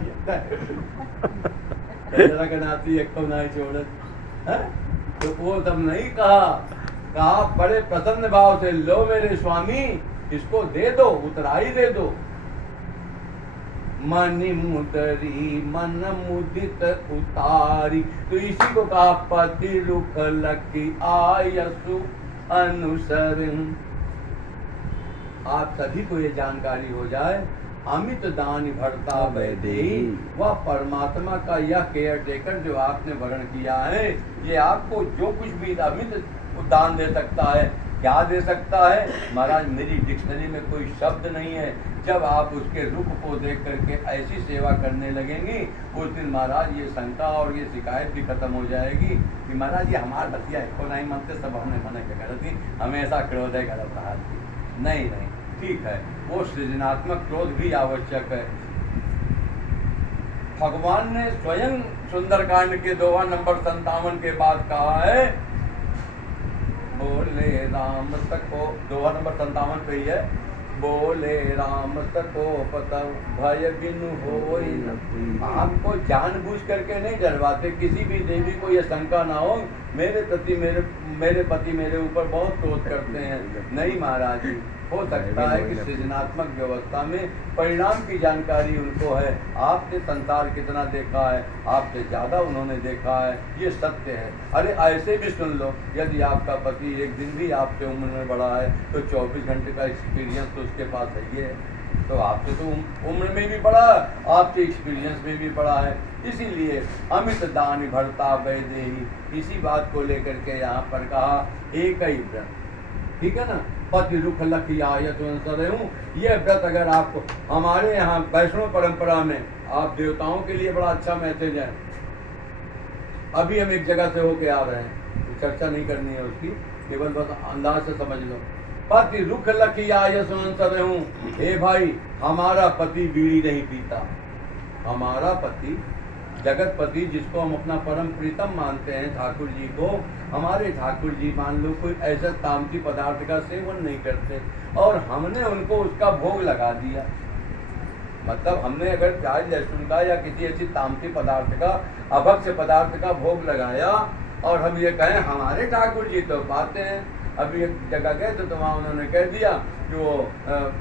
ये जरा कनाती एक कम नहीं छोड़त हैं? तो वो सब नहीं कहा बड़े प्रसन्न भाव से लो मेरे स्वामी इसको दे दो उतराई दे दो। मनि मुदरी मन मुदित उतारी तो इसी को कहा पति रुख लकी आयसु अनुसर। आप सभी को ये जानकारी हो जाए अमित दान भरता वैदेही वह परमात्मा का यह केयर टेकर जो आपने वर्ण किया है ये आपको जो कुछ भी अमित दान दे सकता है। क्या दे सकता है महाराज मेरी डिक्शनरी में कोई शब्द नहीं है। जब आप उसके रुख को देख करके ऐसी सेवा करने लगेंगी उस दिन महाराज ये शंका और ये शिकायत भी खत्म हो जाएगी कि महाराज ये हमारे बतिया को नहीं मानते सब हमने मना क्या कर थी हमेशा क्रोध है गलत रहा थी। नहीं नहीं ठीक है वो सृजनात्मक क्रोध भी आवश्यक है। भगवान ने स्वयं सुंदरकांड के 2 नंबर 57 के बाद कहा है बोले राम सको 2 नंबर 57 पे ही है बोले राम सको पतव भय बिनु होई न। आपको जानबूझ करके नहीं डरवाते किसी भी देवी को यह शंका ना हो मेरे पति मेरे ऊपर बहुत क्रोध करते हैं। नहीं महाराज जी हो सकता है कि सृजनात्मक व्यवस्था में परिणाम की जानकारी उनको है। आपने संसार कितना देखा है आपसे ज्यादा उन्होंने देखा है ये सत्य है। अरे ऐसे भी सुन लो यदि आपका पति एक दिन भी आपसे उम्र में बड़ा है तो 24 घंटे का एक्सपीरियंस तो उसके पास है तो आपसे तो उम्र में भी बड़ा आपके एक्सपीरियंस में भी बड़ा है। इसीलिए अमित दान भरता वैदेही इसी बात को लेकर के यहाँ पर कहा एक ही व्रत ठीक है ना पति रुख लखी आयत हूँ। ये व्रत अगर आपको हमारे यहाँ वैष्णव परंपरा में आप देवताओं के लिए बड़ा अच्छा मैसेज है। अभी हम एक जगह से होके आ रहे हैं चर्चा नहीं करनी है उसकी केवल बस अंदाज से समझ लो। पति रुख लखी आयत हूँ हे भाई हमारा पति बीड़ी नहीं पीता। हमारा पति जगतपति जिसको हम अपना परम प्रीतम मानते हैं ठाकुर जी को हमारे ठाकुर जी मान लो कोई ऐसा तामसी पदार्थ का सेवन नहीं करते और हमने उनको उसका भोग लगा दिया। मतलब हमने अगर प्याज लहसुन का या किसी ऐसी तामसी पदार्थ का अभक्ष्य पदार्थ का भोग लगाया और हम ये कहें हमारे ठाकुर जी तो पाते हैं। अभी एक जगह गए तो वहाँ उन्होंने कह दिया कि वो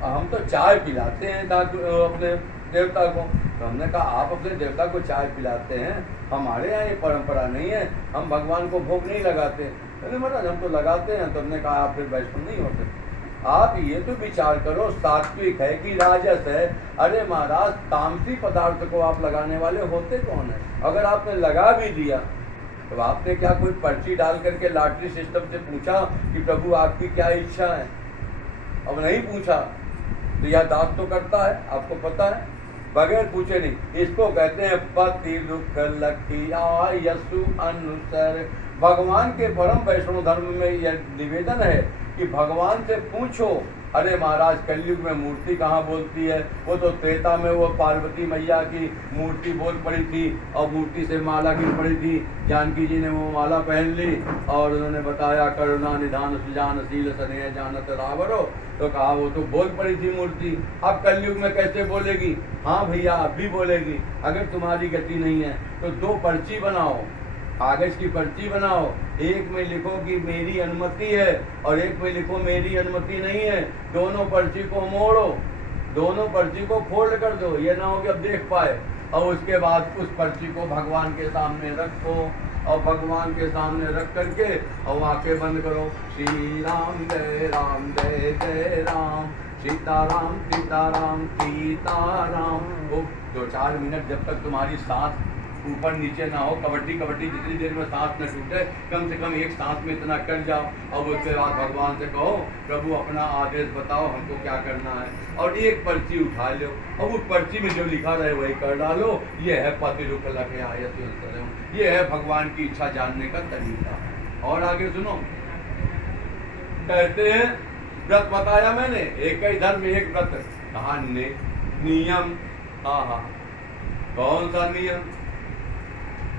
हम तो चाय पिलाते हैं अपने देवता को। तो हमने कहा आप अपने देवता को चाय पिलाते हैं हमारे यहाँ ये परंपरा नहीं है हम भगवान को भोग नहीं लगाते। अरे महाराज हम तो लगाते हैं। तो हमने कहा आप फिर वैष्णव नहीं होते। आप ये तो विचार करो सात्विक है कि राजस है। अरे महाराज तामसी पदार्थ को आप लगाने वाले होते कौन है। अगर आपने लगा भी दिया तो आपने क्या कोई पर्ची डाल करके लॉटरी सिस्टम से पूछा कि प्रभु आपकी क्या इच्छा है। अब नहीं पूछा तो यह दास तो करता है आपको पता है बगैर पूछे नहीं। इसको कहते हैं पति दुख लखी आयसु अनुसर। भगवान के परम वैष्णव धर्म में यह निवेदन है कि भगवान से पूछो। अरे महाराज कलयुग में मूर्ति कहाँ बोलती है। वो तो त्रेता में वो पार्वती मैया की मूर्ति बोल पड़ी थी और मूर्ति से माला गिर पड़ी थी। जानकी जी ने वो माला पहन ली और उन्होंने बताया करुणा निधान सुजानशील स्नेह जानत रावरो। तो कहा वो तो बोल पड़ी थी मूर्ति। अब कलयुग में कैसे बोलेगी। हाँ भैया अब भी बोलेगी। अगर तुम्हारी गति नहीं है तो 2 पर्ची बनाओ कागज की पर्ची बनाओ। एक में लिखो कि मेरी अनुमति है और एक में लिखो मेरी अनुमति नहीं है। दोनों पर्ची को मोड़ो दोनों पर्ची को फोल्ड कर दो ये ना हो कि अब देख पाए। और उसके बाद उस पर्ची को भगवान के सामने रखो और भगवान के सामने रख करके और आंखें बंद करो। श्री राम जय जय राम सीताराम सीताराम सीताराम। वो 2-4 मिनट जब तक तुम्हारी सांस ऊपर नीचे ना हो कबड्डी जितनी देर में सांस न टूटे कम से कम एक सांस में इतना कर जाओ। और उसके बाद भगवान से कहो प्रभु अपना आदेश बताओ हमको क्या करना है। और एक पर्ची उठा लो और उस पर्ची में जो लिखा रहे वही कर डालो। ये है पति रुख लखे आयत। ये है भगवान की इच्छा जानने का तरीका। और आगे सुनो कहते हैं व्रत बताया मैंने एक ही धर्म एक व्रत कहा नियम। हाँ कौन सा नियम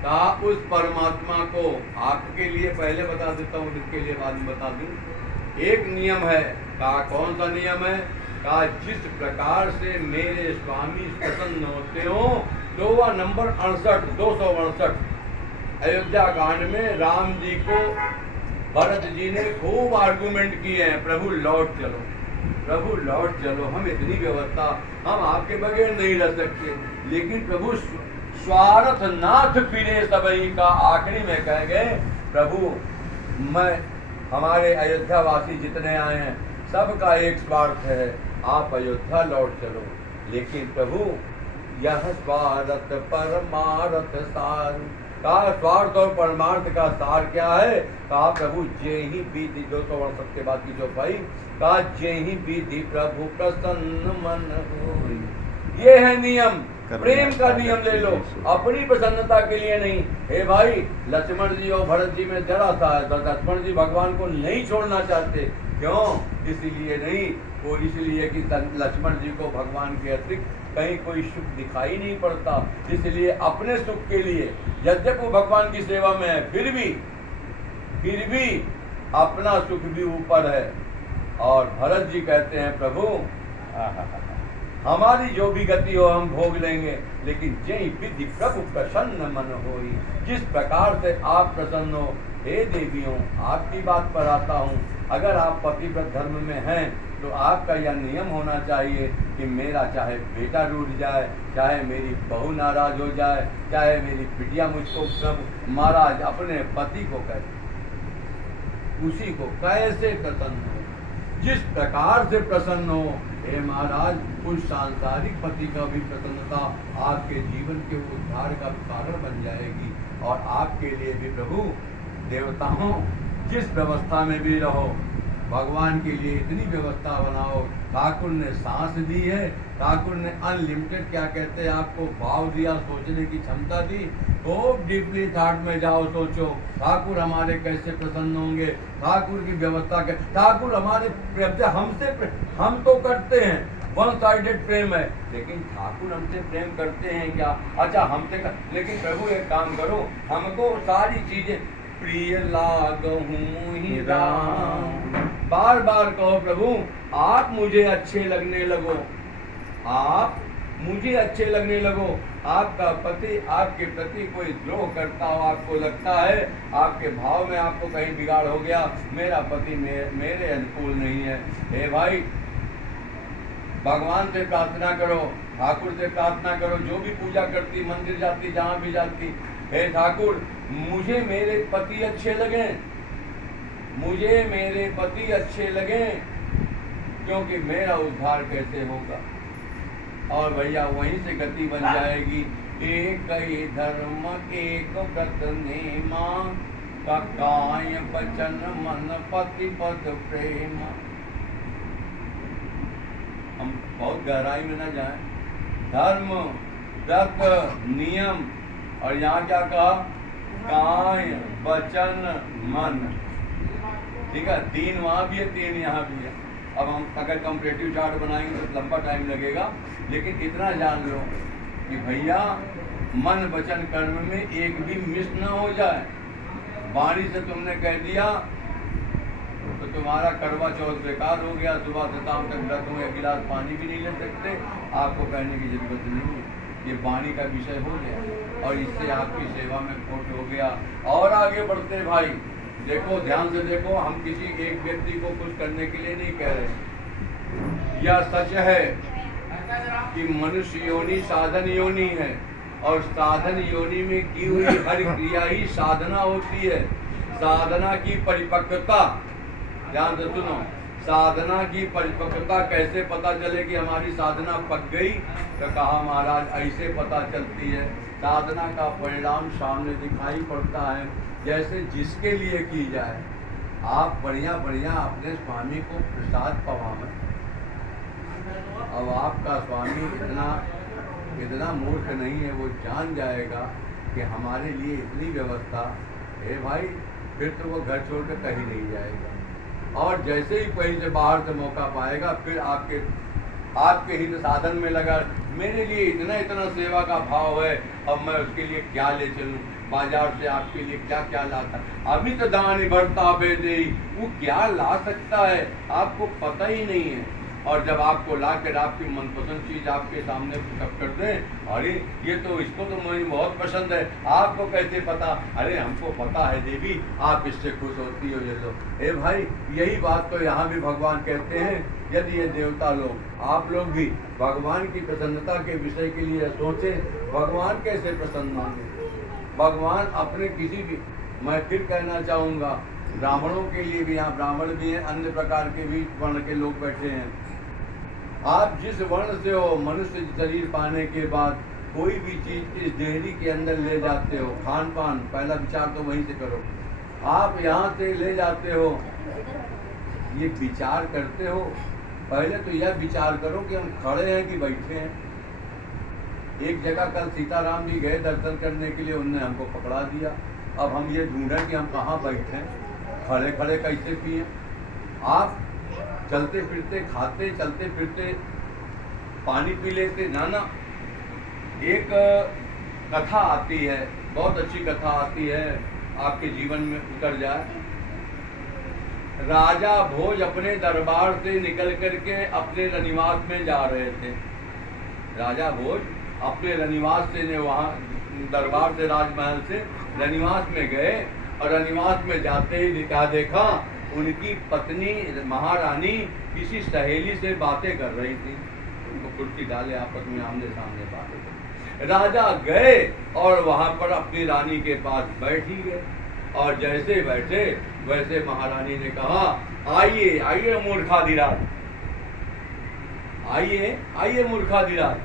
कहा उस परमात्मा को आपके लिए पहले बता देता हूँ इसके लिए बाद में बता दूं। एक नियम है। कहा कौन सा नियम है? कहा जिस प्रकार से मेरे स्वामी प्रसन्न होते हो। तो वह नंबर 68 268 अयोध्या कांड में राम जी को भरत जी ने खूब आर्गुमेंट किए हैं, प्रभु लौट चलो, प्रभु लौट चलो, हम इतनी व्यवस्था, हम आपके बगैर नहीं रह सकते। लेकिन प्रभु स्वार्थ नाथ फिरे सबई का आखिरी में कह गए, प्रभु मैं हमारे अयोध्या वासी जितने आए हैं सबका एक स्वार्थ है, आप अयोध्या लौट चलो। लेकिन प्रभु यह स्वार्थ परमार्थ सार का, स्वार्थ और परमार्थ का सार क्या है? कहा प्रभु जे ही विधि 268 के बाद की चौपाई, कहा जे ही विधि प्रभु प्रसन्न मन होई। ये है नियम, प्रेम का नियम ले लो, अपनी प्रसन्नता के लिए नहीं। हे भाई, लक्ष्मण जी और भरत जी में जरा सा है, लक्ष्मण जी भगवान को नहीं छोड़ना चाहते। क्यों? इसलिए नहीं, वो इसलिए कि लक्ष्मण जी को भगवान के अतिरिक्त कहीं कोई सुख दिखाई नहीं पड़ता, इसलिए अपने सुख के लिए, यद्यप वो भगवान की सेवा में है, फिर भी अपना सुख भी ऊपर है। और भरत जी कहते हैं प्रभु हमारी जो भी गति हो हम भोग लेंगे, लेकिन जय विधि प्रभु प्रसन्न मन होई। जिस प्रकार से आप प्रसन्न हो, हे देवियों, आपकी बात पर आता हूँ। अगर आप पतिव्रत धर्म में हैं तो आपका यह नियम होना चाहिए कि मेरा चाहे बेटा रूठ जाए, चाहे मेरी बहू नाराज हो जाए, चाहे मेरी बिटिया मुझको सब महाराज अपने पति को कहे, उसी को कैसे प्रसन्न हो, जिस प्रकार से प्रसन्न हो, हे महाराज, उस सांसारिक पति का भी प्रसन्नता आपके जीवन के उद्धार का कारण बन जाएगी। और आपके लिए भी प्रभु देवताओं, जिस व्यवस्था में भी रहो, भगवान के लिए इतनी व्यवस्था बनाओ। ठाकुर ने सांस दी है, ठाकुर ने अनलिमिटेड क्या कहते हैं आपको भाव दिया, सोचने की क्षमता दी। खूब डीपली थॉट में जाओ, सोचो ठाकुर हमारे कैसे प्रसन्न होंगे, ठाकुर की व्यवस्था के, ठाकुर हमारे हमसे हम तो करते हैं, वन साइडेड प्रेम है, लेकिन ठाकुर हमसे प्रेम करते हैं क्या? अच्छा हमसे लेकिन प्रभु एक काम करो, हमको सारी चीजें प्रिय लागहूं ही राम, बार बार कहो प्रभु आप मुझे अच्छे लगने लगो, आप मुझे अच्छे लगने लगो। आपका पति आपके प्रति कोई द्रोह करता हो, आपको लगता है आपके भाव में आपको कहीं बिगाड़ हो गया, मेरा पति मेरे अनुकूल नहीं है, हे भाई भगवान से प्रार्थना करो, ठाकुर से प्रार्थना करो, जो भी पूजा करती, मंदिर जाती, जहाँ भी जाती, हे ठाकुर मुझे मेरे पति अच्छे लगे, मुझे मेरे पति अच्छे लगे, क्योंकि मेरा उद्धार कैसे होगा। और भैया वहीं से गति बन जाएगी। एक ही धर्म एक व्रत नेमा, का काय वचन मन पति पद प्रेम। हम बहुत गहराई में न जाएं। धर्म व्रत नियम, और यहाँ क्या कहा? काय वचन मन। ठीक है, 3 वहाँ भी है, 3 यहाँ भी है। अब हम अगर कंपैरेटिव चार्ट बनाएंगे तो लंबा टाइम लगेगा, लेकिन इतना जान लो कि भैया मन वचन कर्म में एक भी मिस ना हो जाए। वाणी से तुमने कह दिया तो तुम्हारा करवा चौथ बेकार हो गया, सुबह से शाम तक व्रत हो, 1 गिलास पानी भी नहीं ले सकते, आपको कहने की जरूरत नहीं है, ये वाणी का विषय हो गया और इससे आपकी सेवा में खोट हो गया। और आगे बढ़ते भाई, देखो ध्यान से देखो, हम किसी एक व्यक्ति को कुछ करने के लिए नहीं कह रहे। यह सच है कि मनुष्य योनि साधन योनि है, और साधन योनि में की हुई हर क्रिया ही साधना होती है। साधना की परिपक्वता, ध्यान से सुनो, साधना की परिपक्वता कैसे पता चले कि हमारी साधना पक गई? तो कहा महाराज ऐसे पता चलती है, साधना का परिणाम सामने दिखाई पड़ता है, जैसे जिसके लिए की जाए। आप बढ़िया बढ़िया अपने स्वामी को प्रसाद पवावें, अब आपका स्वामी इतना मूर्ख नहीं है, वो जान जाएगा कि हमारे लिए इतनी व्यवस्था है भाई, फिर तो वो घर छोड़ कर कहीं नहीं जाएगा। और जैसे ही कहीं से बाहर से मौका पाएगा, फिर आपके हित साधन में लगा, मेरे लिए इतना सेवा का भाव है, अब मैं उसके लिए क्या ले चलूं। बाजार से आपके लिए क्या क्या लाता। अमित दान बढ़ता बेदे, वो क्या ला सकता है आपको पता ही नहीं है। और जब आपको ला कर आपकी मनपसंद चीज आपके सामने कब कर दें, अरे ये तो इसको तो मुझे बहुत पसंद है, आपको कैसे पता? अरे हमको पता है देवी, आप इससे खुश होती हो, ये लो। ए भाई, यही बात तो यहाँ भी भगवान कहते हैं। यदि ये देवता लोग, आप लोग भी भगवान की प्रसन्नता के विषय के लिए सोचें, भगवान कैसे प्रसन्न होंगे? भगवान अपने किसी भी, मैं फिर कहना चाहूँगा, ब्राह्मणों के लिए भी, यहाँ ब्राह्मण भी हैं, अन्य प्रकार के भी वर्ण के लोग बैठे हैं। आप जिस वर्ण से हो, मनुष्य शरीर पाने के बाद कोई भी चीज इस डेहरी के अंदर ले जाते हो, खान पान, पहला विचार तो वहीं से करो। आप यहाँ से ले जाते हो, ये विचार करते हो, पहले तो यह विचार करो कि हम खड़े हैं कि बैठे हैं। एक जगह कल सीताराम जी गए दर्शन करने के लिए, उनने हमको पकड़ा दिया। अब हम ये ढूंढें कि हम कहाँ बैठे हैं, खड़े खड़े कैसे पिए? आप चलते फिरते खाते, चलते फिरते पानी पी लेते ना। ना, एक कथा आती है, बहुत अच्छी कथा आती है, आपके जीवन में उतर जाए। राजा भोज अपने दरबार से निकल करके अपने रनिवास में जा रहे थे। राजा भोज अपने रनिवास से, वहाँ दरबार से, राजमहल से रनिवास में गए, और रनिवास में जाते ही क्या देखा? उनकी पत्नी महारानी किसी सहेली से बातें कर रही थी। उनको कुर्सी डाले, आपस में आमने सामने बातें कर। राजा गए और वहां पर अपनी रानी के पास बैठ ही गए, और जैसे बैठे वैसे महारानी ने कहा, आइए आइए मूर्खाधिराज, आइए आइए मूर्खाधिराज।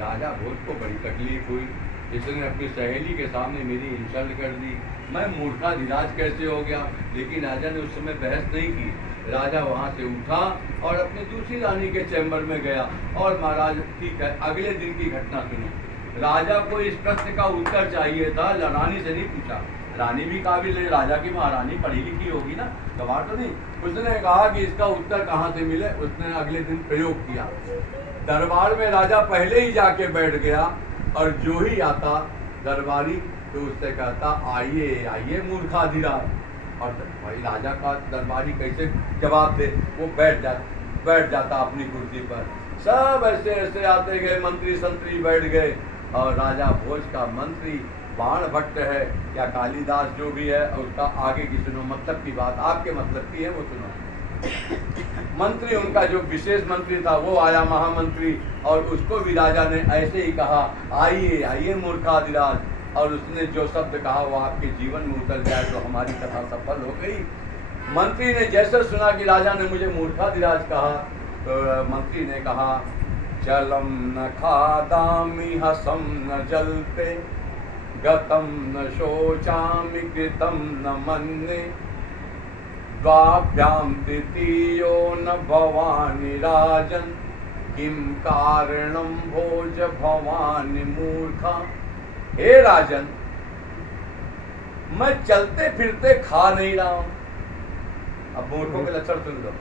राजा भोज को बड़ी तकलीफ हुई, इसने अपनी सहेली के सामने मेरी इंसल्ट कर दी, मैं मूर्खाधिराज कैसे हो गया? लेकिन राजा ने उस समय बहस नहीं की। राजा वहां से उठा और अपनी दूसरी रानी के चैम्बर में गया, और महाराज ठीक है, अगले दिन की घटना सुनो। राजा को इस प्रश्न का उत्तर चाहिए था, रानी से नहीं पूछा। रानी भी काबिल है, राजा की महारानी पढ़ी लिखी होगी ना, गवार तो नहीं। उसने कहा कि इसका उत्तर कहाँ से मिले, उसने अगले दिन प्रयोग किया। दरबार में राजा पहले ही जाके बैठ गया, और जो ही आता दरबारी तो उससे कहता, आइए आइए मूर्खाधिराज। और भाई राजा का दरबारी कैसे जवाब दे? वो बैठ जाता अपनी कुर्सी पर। सब ऐसे ऐसे आते गए, मंत्री संतरी बैठ गए, और राजा भोज का मंत्री बाण भट्ट है या कालिदास जो भी है, उसका आगे की सुनो, मतलब की बात आपके मतलब की है वो सुनो। मंत्री, उनका जो विशेष मंत्री था वो आया, महामंत्री, और उसको भी राजा ने ऐसे ही कहा, आइए आइए मूर्खाधिराज। और उसने जो शब्द कहा वो आपके जीवन में उतर जाए तो हमारी कथा सफल हो गई। मंत्री ने जैसे सुना कि राजा ने मुझे मूर्खाधिराज कहा, तो मंत्री ने कहा, जलम न खादामि हसम न जलते, गतम न शोचामि कृतम न मन्ये, द्वाभ्याम द्वितीयो न भवानि राजन, किम कारणम भोज भवानि मूर्खा। हे राजन, मैं चलते फिरते खा नहीं रहा हूं। अब मूर्खों के लक्षण सुन लो,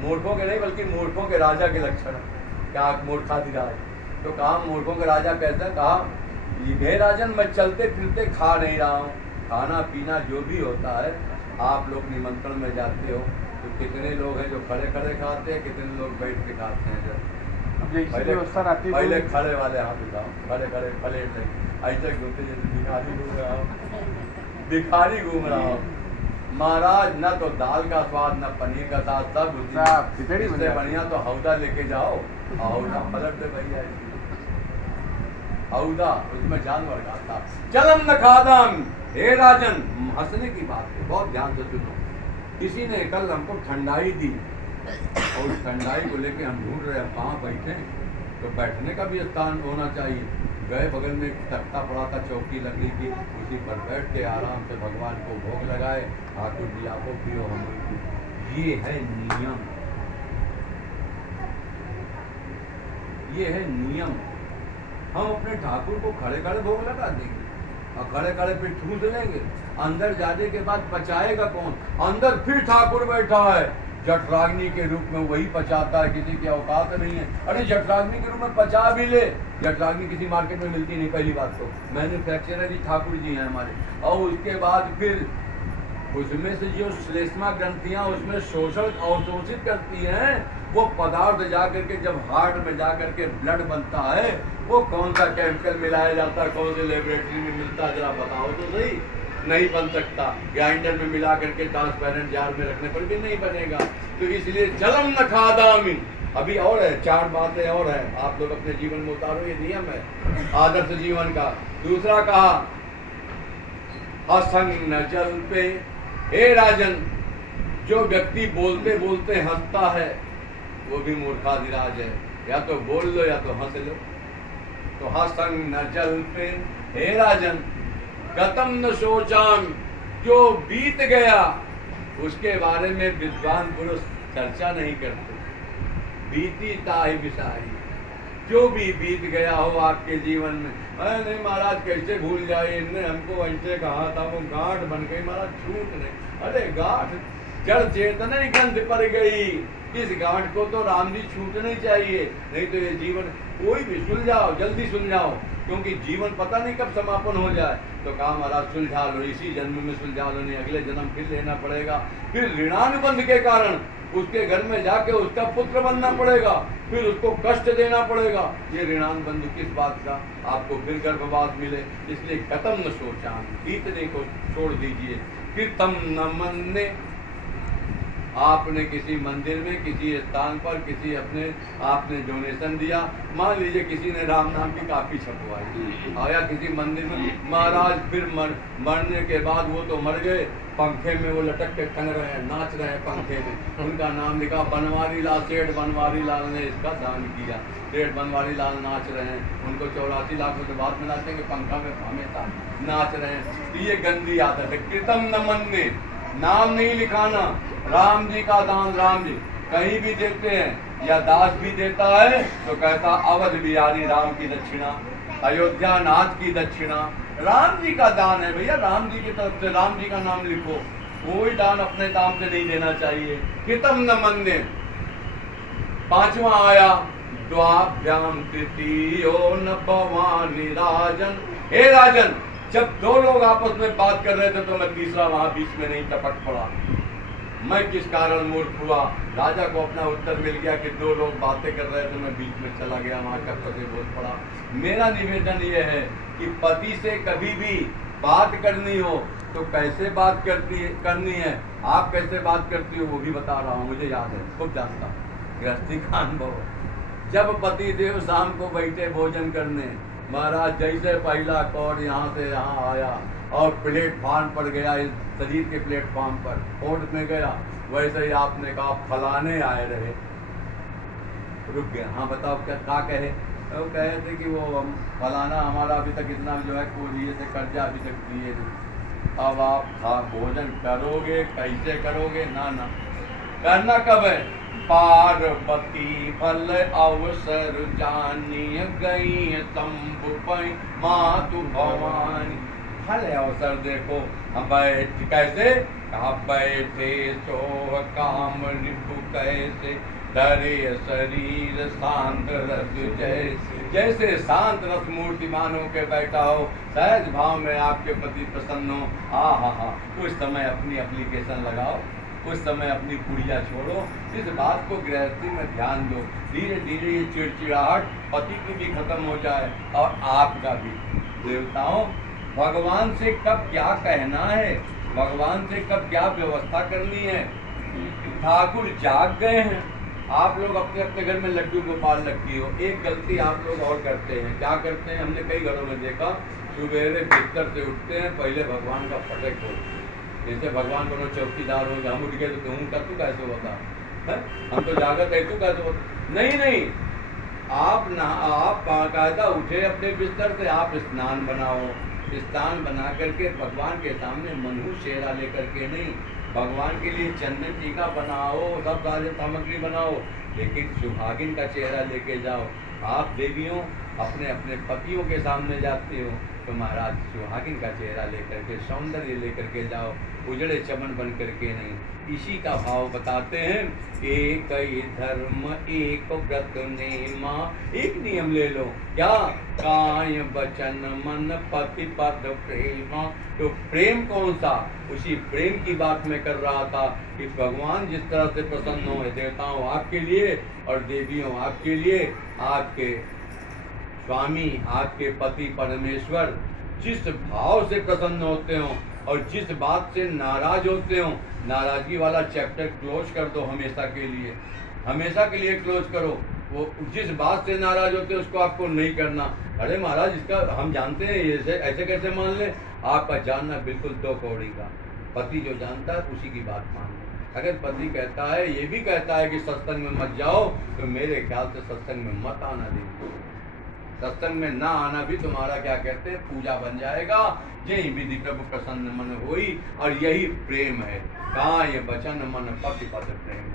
मूर्खों के नहीं बल्कि मूर्खों के राजा के लक्षण। क्या मूर्खाधिराज? तो कहा मूर्खों के राजा कैसे? कहा, हे राजन, मैं चलते फिरते खा नहीं रहा हूँ। खाना पीना जो भी होता है, आप लोग निमंत्रण में जाते हो तो कितने लोग हैं जो खड़े खड़े खाते हैं, कितने लोग बैठ के खाते हैं। पहले खड़े वाले हाथ उठाओ, खड़े खड़े प्लेट ले, ऐसे घूमते जैसे भिखारी घूम रहा हो, भिखारी घूम रहा हो। महाराज, न तो दाल का स्वाद न पनीर का स्वाद, सब इससे बढ़िया तो हौदा लेके जाओ, हौदा पलट दे भैया, हौदा उसमें जानवर खाता। चलम न खादम। हे राजन, हंसने की बात है, बहुत ध्यान से सुनो। किसी ने कल हमको ठंडाई दी, और उस ठंडाई को लेके हम ढूंढ रहे हैं कहाँ बैठे, तो बैठने का भी स्थान होना चाहिए। गए, बगल में तख्ता पड़ा था, चौकी लकड़ी की, उसी पर बैठ के आराम से भगवान को भोग लगाए, ठाकुर जी आपको पियो, हम पियो। ये है नियम, ये है नियम। हम अपने ठाकुर को खड़े खड़े भोग लगा देंगे और खड़े खड़े फिर ठूस लेंगे। अंदर जाने के बाद बचाएगा कौन? अंदर फिर ठाकुर बैठा है, जठराग्नि के रूप में वही पचाता है, किसी की औकात नहीं है। अरे जठराग्नि के रूप में पचा भी ले, जठराग्नि किसी मार्केट में मिलती नहीं, पहली बात तो मैन्युफैक्चरर ही ठाकुर जी हैं हमारे। और उसके बाद फिर उसमें से जो श्लेष्मा ग्रंथियां उसमें शोषण अवशोषित करती हैं, वो पदार्थ जा करके जब हार्ट में जा करके ब्लड बनता है, वो कौन सा केमिकल मिलाया जाता है, कौन से लेबोरेटरी में मिलता है, जरा बताओ तो सही। नहीं बन सकता, ग्राइंडर में मिला करके ट्रांसपेरेंट जार में रखने पर भी नहीं बनेगा। तो इसलिए जलम न खादामी। अभी और है, 4 बातें और है, आप लोग अपने जीवन में उतारो, ये नियम है आदर्श जीवन का। दूसरा कहा असंग न जल पे। हे राजन, जो व्यक्ति बोलते बोलते हंसता है वो भी मूर्खाधिराज है। या तो बोल लो या तो हंस लो। तो हसंग न जल पे। हे राजन, गतम न सोचाम, जो बीत गया उसके बारे में विद्वान पुरुष चर्चा नहीं करते। बीती ताहि विसारी, जो भी बीत गया हो आपके जीवन में, अरे नहीं महाराज कैसे भूल जाए, इनने हमको ऐसे कहा था, वो गांठ बन गई महाराज, छूट नहीं। अरे गांठ जड़ चेतना ही गंध पर गई, इस गांठ को तो राम जी छूटनी चाहिए, नहीं तो ये जीवन कोई भी सुलझाओ, जल्दी सुलझाओ, क्योंकि जीवन पता नहीं कब समापन हो जाए। तो कहा महाराज सुलझा लो, इसी जन्म में सुलझा लो, नहीं अगले जन्म फिर लेना पड़ेगा। फिर ऋणानुबंध के कारण उसके घर में जाके उसका पुत्र बनना पड़ेगा, फिर उसको कष्ट देना पड़ेगा। ये ऋणानुबंध किस बात का, आपको फिर गर्भवास मिले। इसलिए खत्म न सोचा, बीतने को छोड़ दीजिए। फिर तम न मन्ने, आपने किसी मंदिर में, किसी स्थान पर, किसी अपने आपने डोनेशन दिया, मान लीजिए किसी ने राम नाम की काफी छपवाई, आया किसी मंदिर में, महाराज फिर मरने के बाद वो तो मर गए, पंखे में वो लटक के टंग रहे हैं, नाच रहे हैं पंखे में, उनका नाम लिखा बनवारी लाल, सेठ बनवारी लाल ने इसका दान किया, सेठ बनवारी लाल नाच रहे हैं, उनको 84 लाख रुपए बाद में नाचेंगे, पंखा में हमेशा नाच रहे हैं। तो ये गंदी आदत है। कृतम न मन्ने, नाम नहीं लिखाना। राम जी का दान राम जी कहीं भी देते हैं, या दास भी देता है तो कहता अवध बिहारी राम की दक्षिणा, अयोध्या नाथ की दक्षिणा, राम जी का दान है भैया, राम जी की तरफ से राम जी का नाम लिखो। कोई दान अपने दाम से नहीं देना चाहिए। कृतम न मन्ने। 5वां आया द्वाभ्याम तृतीयो न भवानी राजन। हे राजन, जब 2 लोग आपस में बात कर रहे थे तो मैं तीसरा वहां बीच में नहीं टपक पड़ा। मैं किस कारण मूर्ख हुआ। राजा को अपना उत्तर मिल गया कि 2 लोग बातें कर रहे थे, मैं बीच में चला गया, वहां टक्कर से बोल पड़ा। मेरा निवेदन यह है कि पति से कभी भी बात करनी हो तो कैसे बात करनी है, आप कैसे बात करती हो वो भी बता रहा हूँ, मुझे याद है, खूब जानता हूँ, गृहस्थी का अनुभव। जब पति देव शाम को बैठे भोजन करने, महाराज जैसे पहला कौर यहाँ से यहाँ आया और प्लेटफार्म पर गया, इस शरीर के प्लेटफार्म पर कोर्ट में गया, वैसे ही आपने कहा फलाने आए रहे, रुक गया। हाँ बताओ क्या कहे? वो कहे थे कि वो फलाना हमारा अभी तक इतना जो है कोरिए से कर्जा अभी तक दिए नहीं। अब आप भोजन करोगे, कैसे करोगे? ना ना, करना कब है? पार्वती फल अवसर जानी गई तंबु पई मातु भवानी। फल अवसर देखो, हम बैठ कैसे कहा बैठे सो काम रिपु कैसे धरे शरीर शांत रस जैसे। जैसे शांत रस मूर्तिमान होकर बैठा हो, सहज भाव में आपके प्रति प्रसन्न हो, हा। उस समय अपनी एप्लीकेशन लगाओ, उस समय अपनी पुड़िया छोड़ो। इस बात को गृहस्थी में ध्यान दो। धीरे धीरे ये चिड़चिड़ाहट पति की भी खत्म हो जाए और आपका भी। देवताओं, भगवान से कब क्या कहना है, भगवान से कब क्या व्यवस्था करनी है। ठाकुर जाग गए हैं, आप लोग अपने अपने घर में लड्डू गोपाल रखी हो। एक गलती आप लोग और करते हैं। क्या करते हैं? हमने कई घरों में देखा, सुबेरे बिस्तर से उठते हैं, पहले भगवान का फटक हो, जैसे भगवान को चौकीदार होगा, हम उठ गए तो कहूँ का तू कैसे होता है? हम तो जागत है, तू कैसे होता? नहीं, आप बाकायदा उठे अपने बिस्तर से, आप स्नान बनाओ, स्नान बना करके भगवान के सामने मनहू चेहरा लेकर के नहीं, भगवान के लिए चंदन टीका बनाओ, सब सारे सामग्री बनाओ, लेकिन सुहागिन का चेहरा लेके जाओ। आप देवियों अपने अपने पतियों के सामने जाते हो तो महाराज सुहागिन का चेहरा लेकर के, सौंदर्य लेकर के जाओ, उजड़े चमन बन करके नहीं। इसी का भाव बताते हैं, एक ही धर्म एक व्रत नेमा, एक नियम ले लो, क्या? काय वचन मन पति पद प्रेमा। तो प्रेम कौन सा? उसी प्रेम की बात मैं कर रहा था कि भगवान जिस तरह से प्रसन्न हो, देवताओं आपके लिए और देवियों आपके लिए, आपके स्वामी आपके पति परमेश्वर जिस भाव से प्रसन्न होते हो और जिस बात से नाराज होते हो, नाराजगी वाला चैप्टर क्लोज कर दो हमेशा के लिए, हमेशा के लिए क्लोज करो। वो जिस बात से नाराज होते हैं उसको आपको नहीं करना। अरे महाराज इसका हम जानते हैं, ऐसे कैसे मान ले? आपका जानना बिल्कुल 2 कौड़ी का। पति जो जानता है उसी की बात मान लो। अगर पति कहता है, ये भी कहता है कि सत्संग में मत जाओ, तो मेरे ख्याल से सत्संग में मत आना देंगे। सत्संग में ना आना भी तुम्हारा क्या कहते हैं, पूजा बन जाएगा। यही विधि प्रभु प्रसन्न मन होई, और यही प्रेम है। काय वचन मन पति पद प्रेम।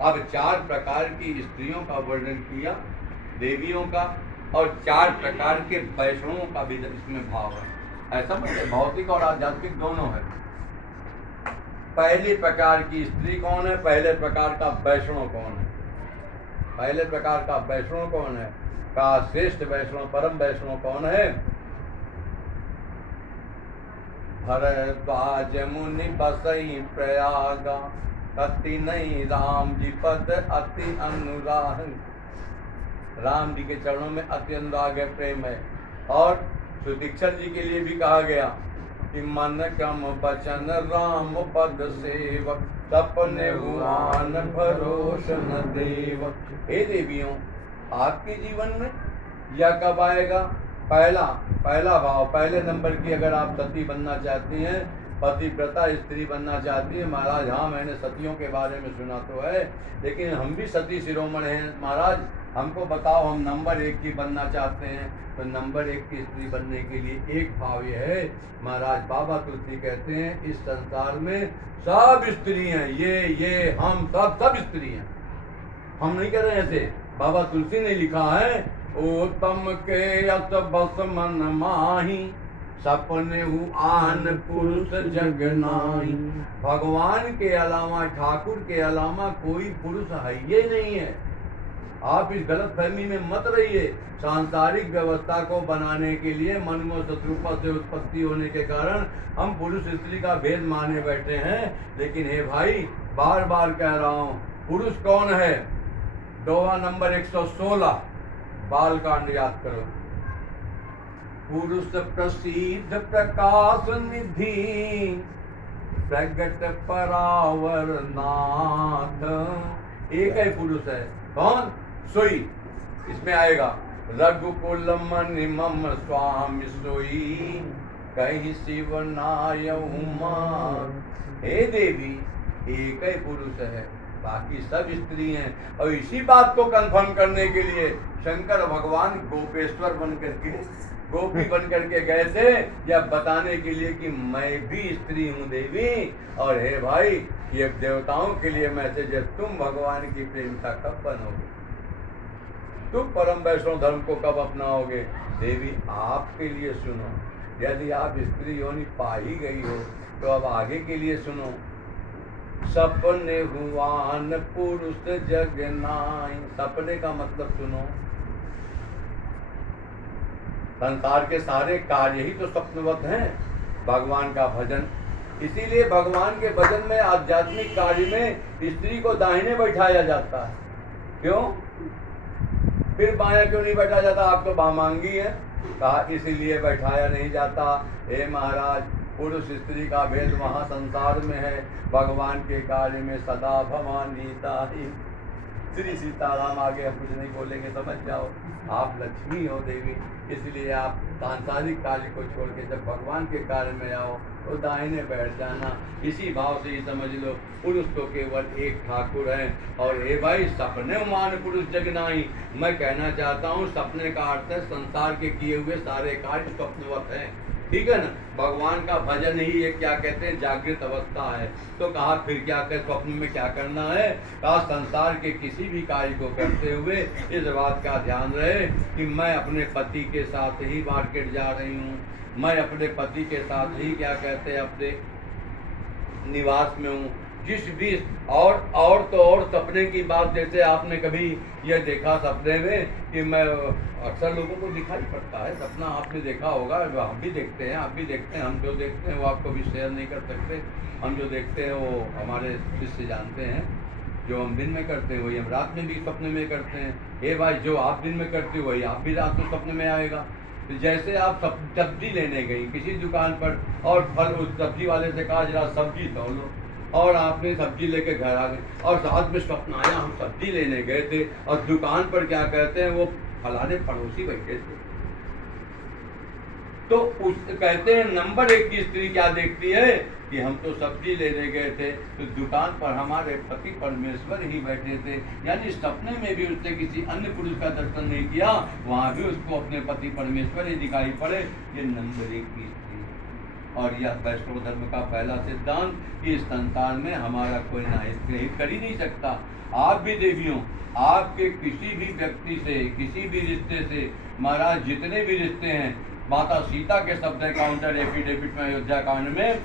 अब 4 प्रकार की स्त्रियों का वर्णन किया, देवियों का, और 4 प्रकार के वैष्णवों का भी इसमें भाव है। ऐसा मतलब भौतिक और आध्यात्मिक दोनों है। पहली प्रकार की स्त्री कौन है? पहले प्रकार का वैष्णव कौन है? पहले प्रकार का वैष्णव कौन है? का श्रेष्ठ वैष्णव परम वैष्णव कौन है? भरद्वाज मुनि बसई प्रयागा, कति नहीं राम जी पद अति अनुराग। राम जी के चरणों में अति अनुराग है, प्रेम है। और सुदीक्षर जी के लिए भी कहा गया कि मन कम बचन राम पद सेवक, सपने हुआन भरोसन देव। हे देवियों, आपके जीवन में यह कब आएगा? पहला भाव, पहले नंबर की अगर आप सती बनना चाहती हैं, पतिव्रता स्त्री बनना चाहती है। महाराज हाँ, मैंने सतियों के बारे में सुना तो है, लेकिन हम भी सती शिरोमणि हैं। महाराज हमको बताओ, हम नंबर 1 की बनना चाहते हैं, तो नंबर 1 की स्त्री बनने के लिए एक भाव ये है। महाराज बाबा तुलसी कहते हैं, इस संसार में सब स्त्री हैं, ये हम सब स्त्री हैं। हम नहीं कह रहे हैं ऐसे, बाबा तुलसी ने लिखा है, उत्तम के यत बस मन माही, सपने आन पुरुष जग नाही। भगवान के अलावा, ठाकुर के अलावा कोई पुरुष है ये नहीं है। आप इस गलत फहमी में मत रहिए। सांसारिक व्यवस्था को बनाने के लिए मन में शत्रुपा से उत्पत्ति होने के कारण हम पुरुष स्त्री का भेद माने बैठे हैं। लेकिन हे भाई, बार बार कह रहा हूँ, पुरुष कौन है? दोहा नंबर 116, बालकांड याद करो। पुरुष प्रसिद्ध प्रकाश निधि, प्रगट परावर नाथ। एक ही पुरुष है, कौन? सोई। इसमें आएगा, रघुकुल मनि मम स्वामी सोई, कहीं शिव नायऊ मान। हे देवी, एक ही पुरुष है, बाकी सब स्त्री हैं। और इसी बात को कंफर्म करने के लिए शंकर भगवान गोपेश्वर बन करके, गोपी बन करके गए थे, या बताने के लिए कि मैं भी स्त्री हूँ देवी। और हे भाई, ये देवताओं के लिए मैसेज है, तुम भगवान की प्रेमिका कब बनोगे? तुम परम वैष्णव धर्म को कब अपनाओगे? देवी आपके लिए सुनो। यदि आप स्त्री योनि पा ही गई हो तो अब आगे के लिए सुनो। सपने हुआन पुरुष जग नाई। सपने का मतलब सुनो, संसार के सारे कार्य ही तो स्वप्नवत हैं। भगवान का भजन, इसीलिए भगवान के भजन में, आध्यात्मिक कार्य में स्त्री को दाहिने बैठाया जाता है। क्यों? फिर बायां क्यों नहीं बैठाया जाता? आप तो बामांगी हैं। कहा इसीलिए बैठाया नहीं जाता। हे महाराज, पुरुष स्त्री का भेद वहाँ संसार में है, भगवान के कार्य में सदा भवानी दाई। श्री सीताराम, आगे हम कुछ नहीं बोलेंगे, समझ जाओ। आप लक्ष्मी हो देवी, इसलिए आप सांसारिक कार्य को छोड़ के जब भगवान के कार्य में आओ तो दाहिने बैठ जाना। इसी भाव से ही समझ लो, पुरुष तो केवल एक ठाकुर है। और हे भाई, सपने मान पुरुष जग नाही। मैं कहना चाहता हूँ, सपने का अर्थ है संसार के किए हुए सारे कार्य स्वप्नवत हैं। ठीक है ना। भगवान का भजन ही एक क्या कहते हैं जागृत अवस्था है। तो कहा फिर क्या कर स्वप्न में क्या करना है, कहा संसार के किसी भी कार्य को करते हुए इस बात का ध्यान रहे कि मैं अपने पति के साथ ही मार्केट जा रही हूँ, मैं अपने पति के साथ ही क्या कहते हैं अपने निवास में हूँ। जिस भी और तो और सपने की बात, जैसे आपने कभी ये देखा सपने में कि मैं, अक्सर लोगों को दिखाई पड़ता है सपना, आपने देखा होगा, हम भी देखते हैं, आप भी देखते हैं, हम जो देखते हैं वो आपको भी शेयर नहीं कर सकते। हम जो देखते हैं वो हमारे शिष्य जानते हैं, जो हम दिन में करते हैं वही हम रात में भी सपने में करते हैं। ये भाई जो आप दिन में करते हो वही आप भी रात को सपने में आएगा। तो जैसे आप सब्जी लेने गई किसी दुकान पर और फल उस सब्जी वाले से कहा जरा सब्जी तोड़ लो, और आपने सब्जी लेके घर आ गए और साथ में स्वप्न आया हम सब्जी लेने गए थे और दुकान पर क्या कहते हैं वो फलाने पड़ोसी बैठे थे। तो उस कहते हैं नंबर 1 की स्त्री क्या देखती है कि हम तो सब्जी लेने गए थे तो दुकान पर हमारे पति परमेश्वर ही बैठे थे, यानी सपने में भी उसने किसी अन्य पुरुष का दर्शन नहीं किया, वहां भी उसको अपने पति परमेश्वर ही दिखाई पड़े। ये नंबर 1 की स्त्री। और यह वैष्णव धर्म का पहला सिद्धांत कि इस संसार में हमारा कोई नाहित कर ही नहीं सकता। आप भी देवियों, आपके किसी भी व्यक्ति से, किसी भी रिश्ते से, महाराज जितने भी रिश्ते हैं, माता सीता के शब्द है काउंटर एफिडेविट में अयोध्या कांड में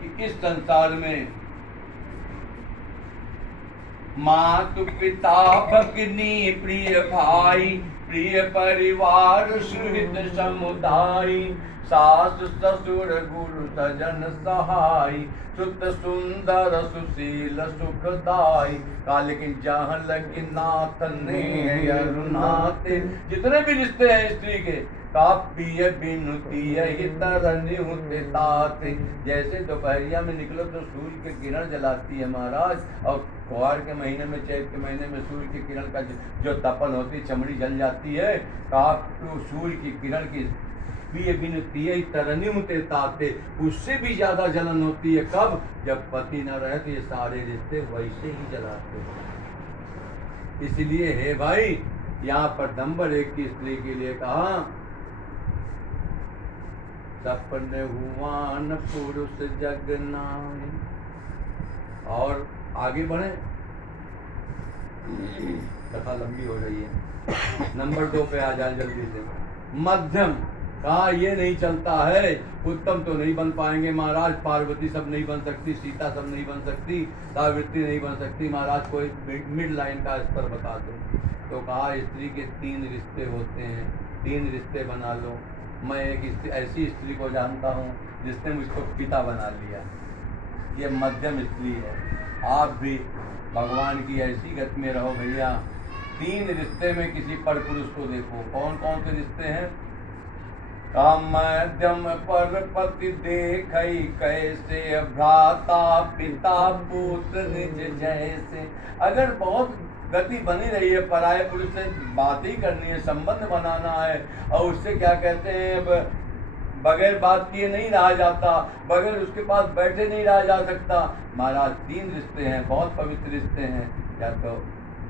कि इस संसार में मातु पिता भगिनी प्रिय भाई, प्रिय परिवार सुहृद समुदाय, सास ससुर गुरु सजन सहाय, सुत सुंदर सुशील सुखदाई, का लेकिन जहाँ लगी नाथ ने अरुनाथ। जितने भी रिश्ते हैं स्त्री के, काप्य बिनुती तरनी होते ताते। जैसे दोपहरिया में निकलो तो सूर्य की किरण जलाती है महाराज, और कुआर के महीने में, चैत के महीने में सूर्य की किरण का जो तपन होती है, चमड़ी जल जाती है। काप तो सूर्य की किरण की प्रिय बिनुती तरनी होते ताते, उससे भी ज्यादा जलन होती है कब, जब पति न रहे तो ये सारे रिश्ते वैसे ही जलाते हैं। इसलिए है भाई यहाँ पर नंबर 1 की स्त्री के लिए कहा सपने हुआन पुरुष जगनाई। और आगे बढ़े, कथा लंबी हो रही है। नंबर 2 पे आ जाए जल्दी से। मध्यम, कहा ये नहीं चलता है, उत्तम तो नहीं बन पाएंगे महाराज, पार्वती सब नहीं बन सकती, सीता सब नहीं बन सकती, सावित्री नहीं बन सकती महाराज, कोई मिड लाइन का स्तर बता दो। तो कहा स्त्री के 3 रिश्ते होते हैं, 3 रिश्ते बना लो। मैं एक ऐसी स्त्री को जानता हूँ जिसने मुझको पिता बना लिया, ये मध्यम स्त्री है। आप भी भगवान की ऐसी गति में रहो भैया। 3 रिश्ते में किसी पर पुरुष को देखो, कौन कौन से रिश्ते हैं। मध्यम पर पति देखई कैसे, भ्राता पिता पुत्र निज जैसे। अगर बहुत गति बनी रही है, पराये पुरुष से बात ही करनी है, संबंध बनाना है, और उससे क्या कहते हैं बगैर बात किए नहीं रहा जाता, बगैर उसके पास बैठे नहीं रहा जा सकता। महाराज 3 रिश्ते हैं, बहुत पवित्र रिश्ते हैं, या तो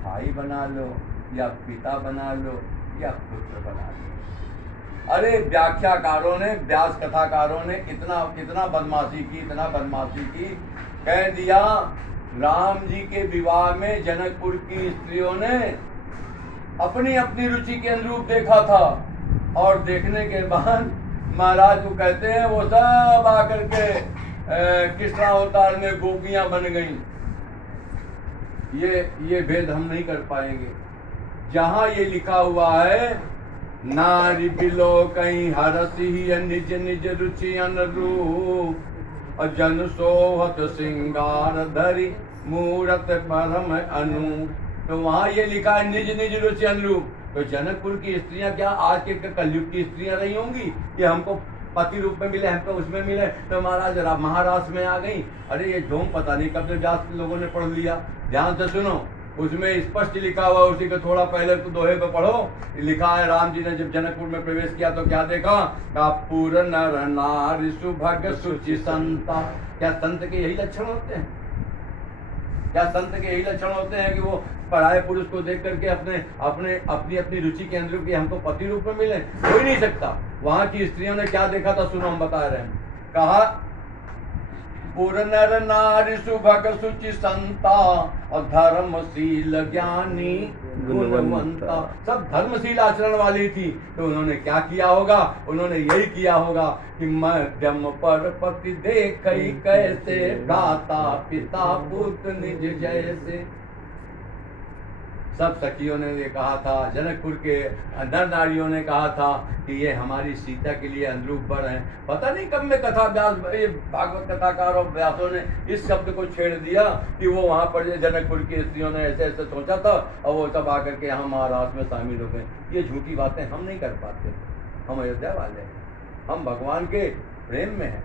भाई बना लो, या पिता बना लो, या पुत्र बना लो। अरे व्याख्याकारों ने, व्यास कथाकारों ने इतना बदमाशी की, इतना बदमाशी की, कह दिया राम जी के विवाह में जनकपुर की स्त्रियों ने अपनी अपनी रुचि के अनुरूप देखा था, और देखने के बाद महाराज को कहते हैं वो सब आकर के कृष्णा अवतार में गोपियां बन गई। ये भेद हम नहीं कर पाएंगे। जहां ये लिखा हुआ है नारी बिलो कहीं हरसी निज निज रुचि अनुरूप, जन सोहत श्रृंगार धरी मूरत परम अनु। तो वहाँ ये लिखा है निज निज रुचि अनुरूप। तो जनकपुर की स्त्रियां क्या आज के कलयुग की स्त्रियां रही होंगी कि हमको पति रूप में मिले, हमको उसमें मिले, तो महाराज महाराष्ट्र में आ गई। अरे ये ढोंग पता नहीं कब से व्यास लोगों ने पढ़ लिया। ध्यान से सुनो, उसमें स्पष्ट लिखा हुआ, उसी के थोड़ा पहले तो दोहे पे पढ़ो, लिखा है राम जी ने जब जनकपुर में प्रवेश किया तो क्या देखा, पूर्ण नर नारी सुभग सुचि संता। क्या संत के यही लक्षण होते हैं? क्या संत के यही लक्षण होते हैं कि वो पराये पुरुष को देख करके अपनी अपनी रुचि के अंदर कि हमको पति रूप में मिले? हो ही नहीं सकता। वहां की स्त्रियों ने क्या देखा था, सुनो हम बता रहे हैं। कहा पुर नर नारी सुभग सुचि संता और धर्मशील ज्ञानी गुणवंता, सब धर्मशील आचरण वाली थी। तो उन्होंने क्या किया होगा? उन्होंने यही किया होगा कि मध्यम पर पति देखई कैसे, भ्राता पिता पुत्र निज जैसे। सब सखियों ने ये कहा था, जनकपुर के नर नारियों ने कहा था कि ये हमारी सीता के लिए अनुरूप वर हैं। पता नहीं कब में कथा व्यास, ये भागवत कथाकार और व्यासों ने इस शब्द को छेड़ दिया कि वो वहाँ पर जनकपुर की स्त्रियों ने ऐसे ऐसे सोचा था और वो सब आकर के हम महाराज में शामिल हो गए। ये झूठी बातें हम नहीं कर पाते। हम अयोध्या वाले हैं, हम भगवान के प्रेम में हैं,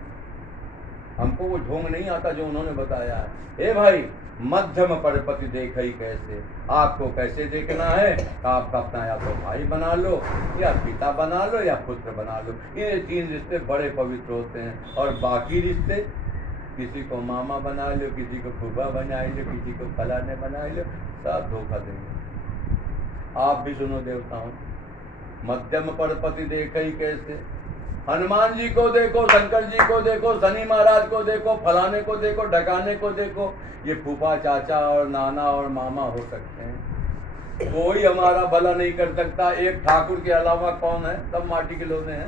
हमको वो ढोंग नहीं आता जो उन्होंने बताया है। ए भाई, मध्यम पर पति देखई कैसे, आपको कैसे देखना है? आप अपना या तो भाई बना लो, या पिता बना लो, या पुत्र बना लो। ये 3 रिश्ते बड़े पवित्र होते हैं। और बाकी रिश्ते, किसी को मामा बना लो, किसी को फूफा बना लो, किसी को फलाने बना लो, सब धोखा देंगे। आप भी सुनो देवताओं, मध्यम पर पति देखई कैसे। हनुमान जी को देखो, शंकर जी को देखो, शनि महाराज को देखो, फलाने को देखो, ढकाने को देखो, ये फूफा चाचा और नाना और मामा हो सकते हैं। कोई हमारा भला नहीं कर सकता। एक ठाकुर के अलावा कौन है? सब माटी के लोग हैं,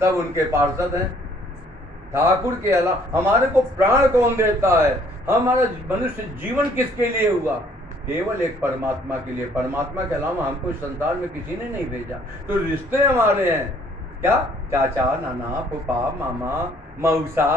सब उनके पार्षद हैं। ठाकुर के अलावा हमारे को प्राण कौन देता है? हमारा मनुष्य जीवन किसके लिए हुआ? केवल एक परमात्मा के लिए। परमात्मा के अलावा हमको इस संसार में किसी ने नहीं भेजा। तो रिश्ते हमारे हैं क्या? चाचा, नाना, फूफा, मामा, मौसा,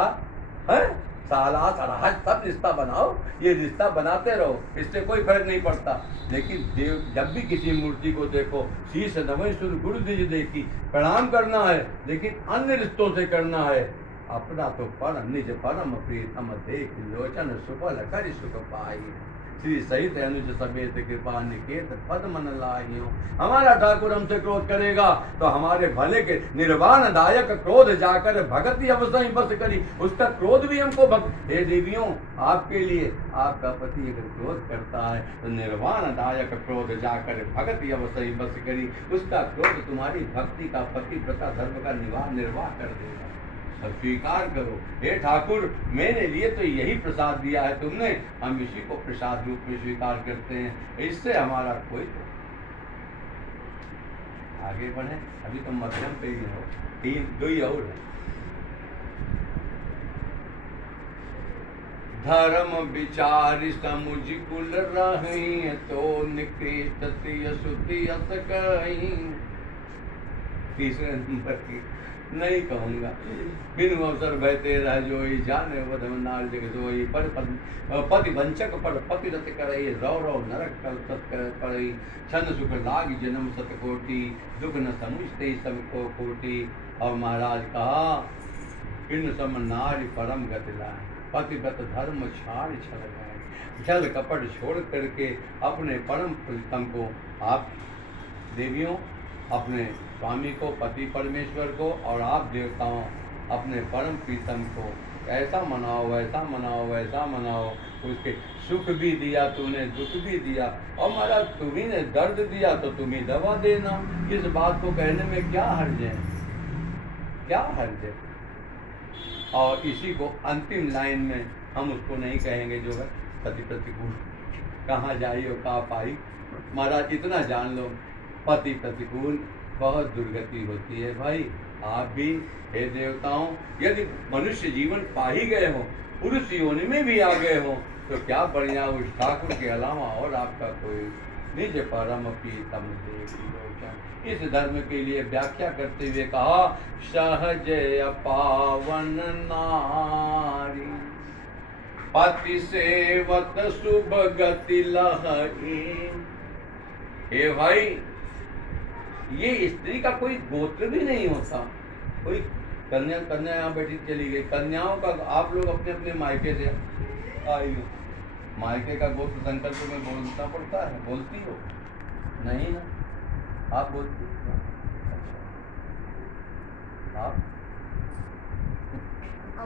है साला, सराहज, सब रिश्ता बनाओ। ये रिश्ता बनाते रहो, इससे कोई फर्क नहीं पड़ता। लेकिन देव जब भी किसी मूर्ति को देखो, शीश नमः सुर गुरु दिज देखी, प्रणाम करना है, लेकिन अन्य रिश्तों से करना है। अपना तो परम निज परम प्रीतम देख लोचन सुफल कर सुख पाई, श्री सहित अनुज समेत कृपा निकेत पद मन लाहियो। हमारा ठाकुर हमसे क्रोध करेगा तो हमारे भले के निर्वाण दायक क्रोध जाकर भगति अवसर बस करी। उसका क्रोध भी हमको हे देवियों, आपके लिए आपका पति अगर क्रोध करता है तो निर्वाण दायक क्रोध जाकर भगति अवसर बस करी। उसका क्रोध तुम्हारी भक्ति का पतिव्रता धर्म का निर्वाह कर देगा। स्वीकार करो, हे ठाकुर मेरे लिए तो यही प्रसाद दिया है तुमने, हम इसी को प्रसाद रूप में स्वीकार करते हैं। इससे हमारा कोई तो आगे बढ़े। अभी तो मध्यम पे ही हो, 2 ही और है। धर्म विचार समुझ कुल रही तो निकृष्ट सुति अस कहीं। तीसरे नंबर की नहीं कहूँगा। बिन अवसर बहते रह जोई, जाने वधम नाल जग जोई। पर पति वंचक पर पति रत करई, रौ रौ नरक कल सत करई। छन सुख लाग जन्म सतकोटि, दुख न समुझते सब को कोटि। और महाराज कहा, इन सम नारी परम गति लाए, पतिव्रत धर्म छाड़ छल गए। छल कपट छोड़ करके अपने परम प्रीतम को, आप देवियों अपने स्वामी को, पति परमेश्वर को, और आप देवताओं अपने परम प्रीतम को ऐसा मनाओ, वैसा मनाओ, वैसा मनाओ। उसके सुख भी दिया तूने, दुख भी दिया, और महाराज तुम्ही ने दर्द दिया तो तुम्ही दवा देना। इस बात को कहने में क्या हर्ज है? क्या हर्ज है? और इसी को अंतिम लाइन में हम उसको नहीं कहेंगे जो है पति प्रतिकूल। कहाँ जाई और कहाँ पाई। महाराज इतना जान लो, पति प्रतिकूल बहुत दुर्गति होती है भाई। आप भी हे देवताओं, यदि मनुष्य जीवन पा ही गए हो, पुरुष योनि में भी आ गए हो, तो क्या बढ़िया उस ठाकुर के अलावा और आपका कोई निज परम प्रीतम देख लोचन। इस धर्म के लिए व्याख्या करते हुए कहा, सहज पावन नारी पति सेवक शुभ गति लहरी। हे भाई, ये स्त्री का कोई गोत्र भी नहीं होता। कोई कन्या यहाँ बैठी चली गई, कन्याओं का आप लोग अपने अपने मायके से आई हो, मायके का गोत्र संकल्प में बोलना पड़ता है। बोलती हो? नहीं ना, आप बोलती हो? आप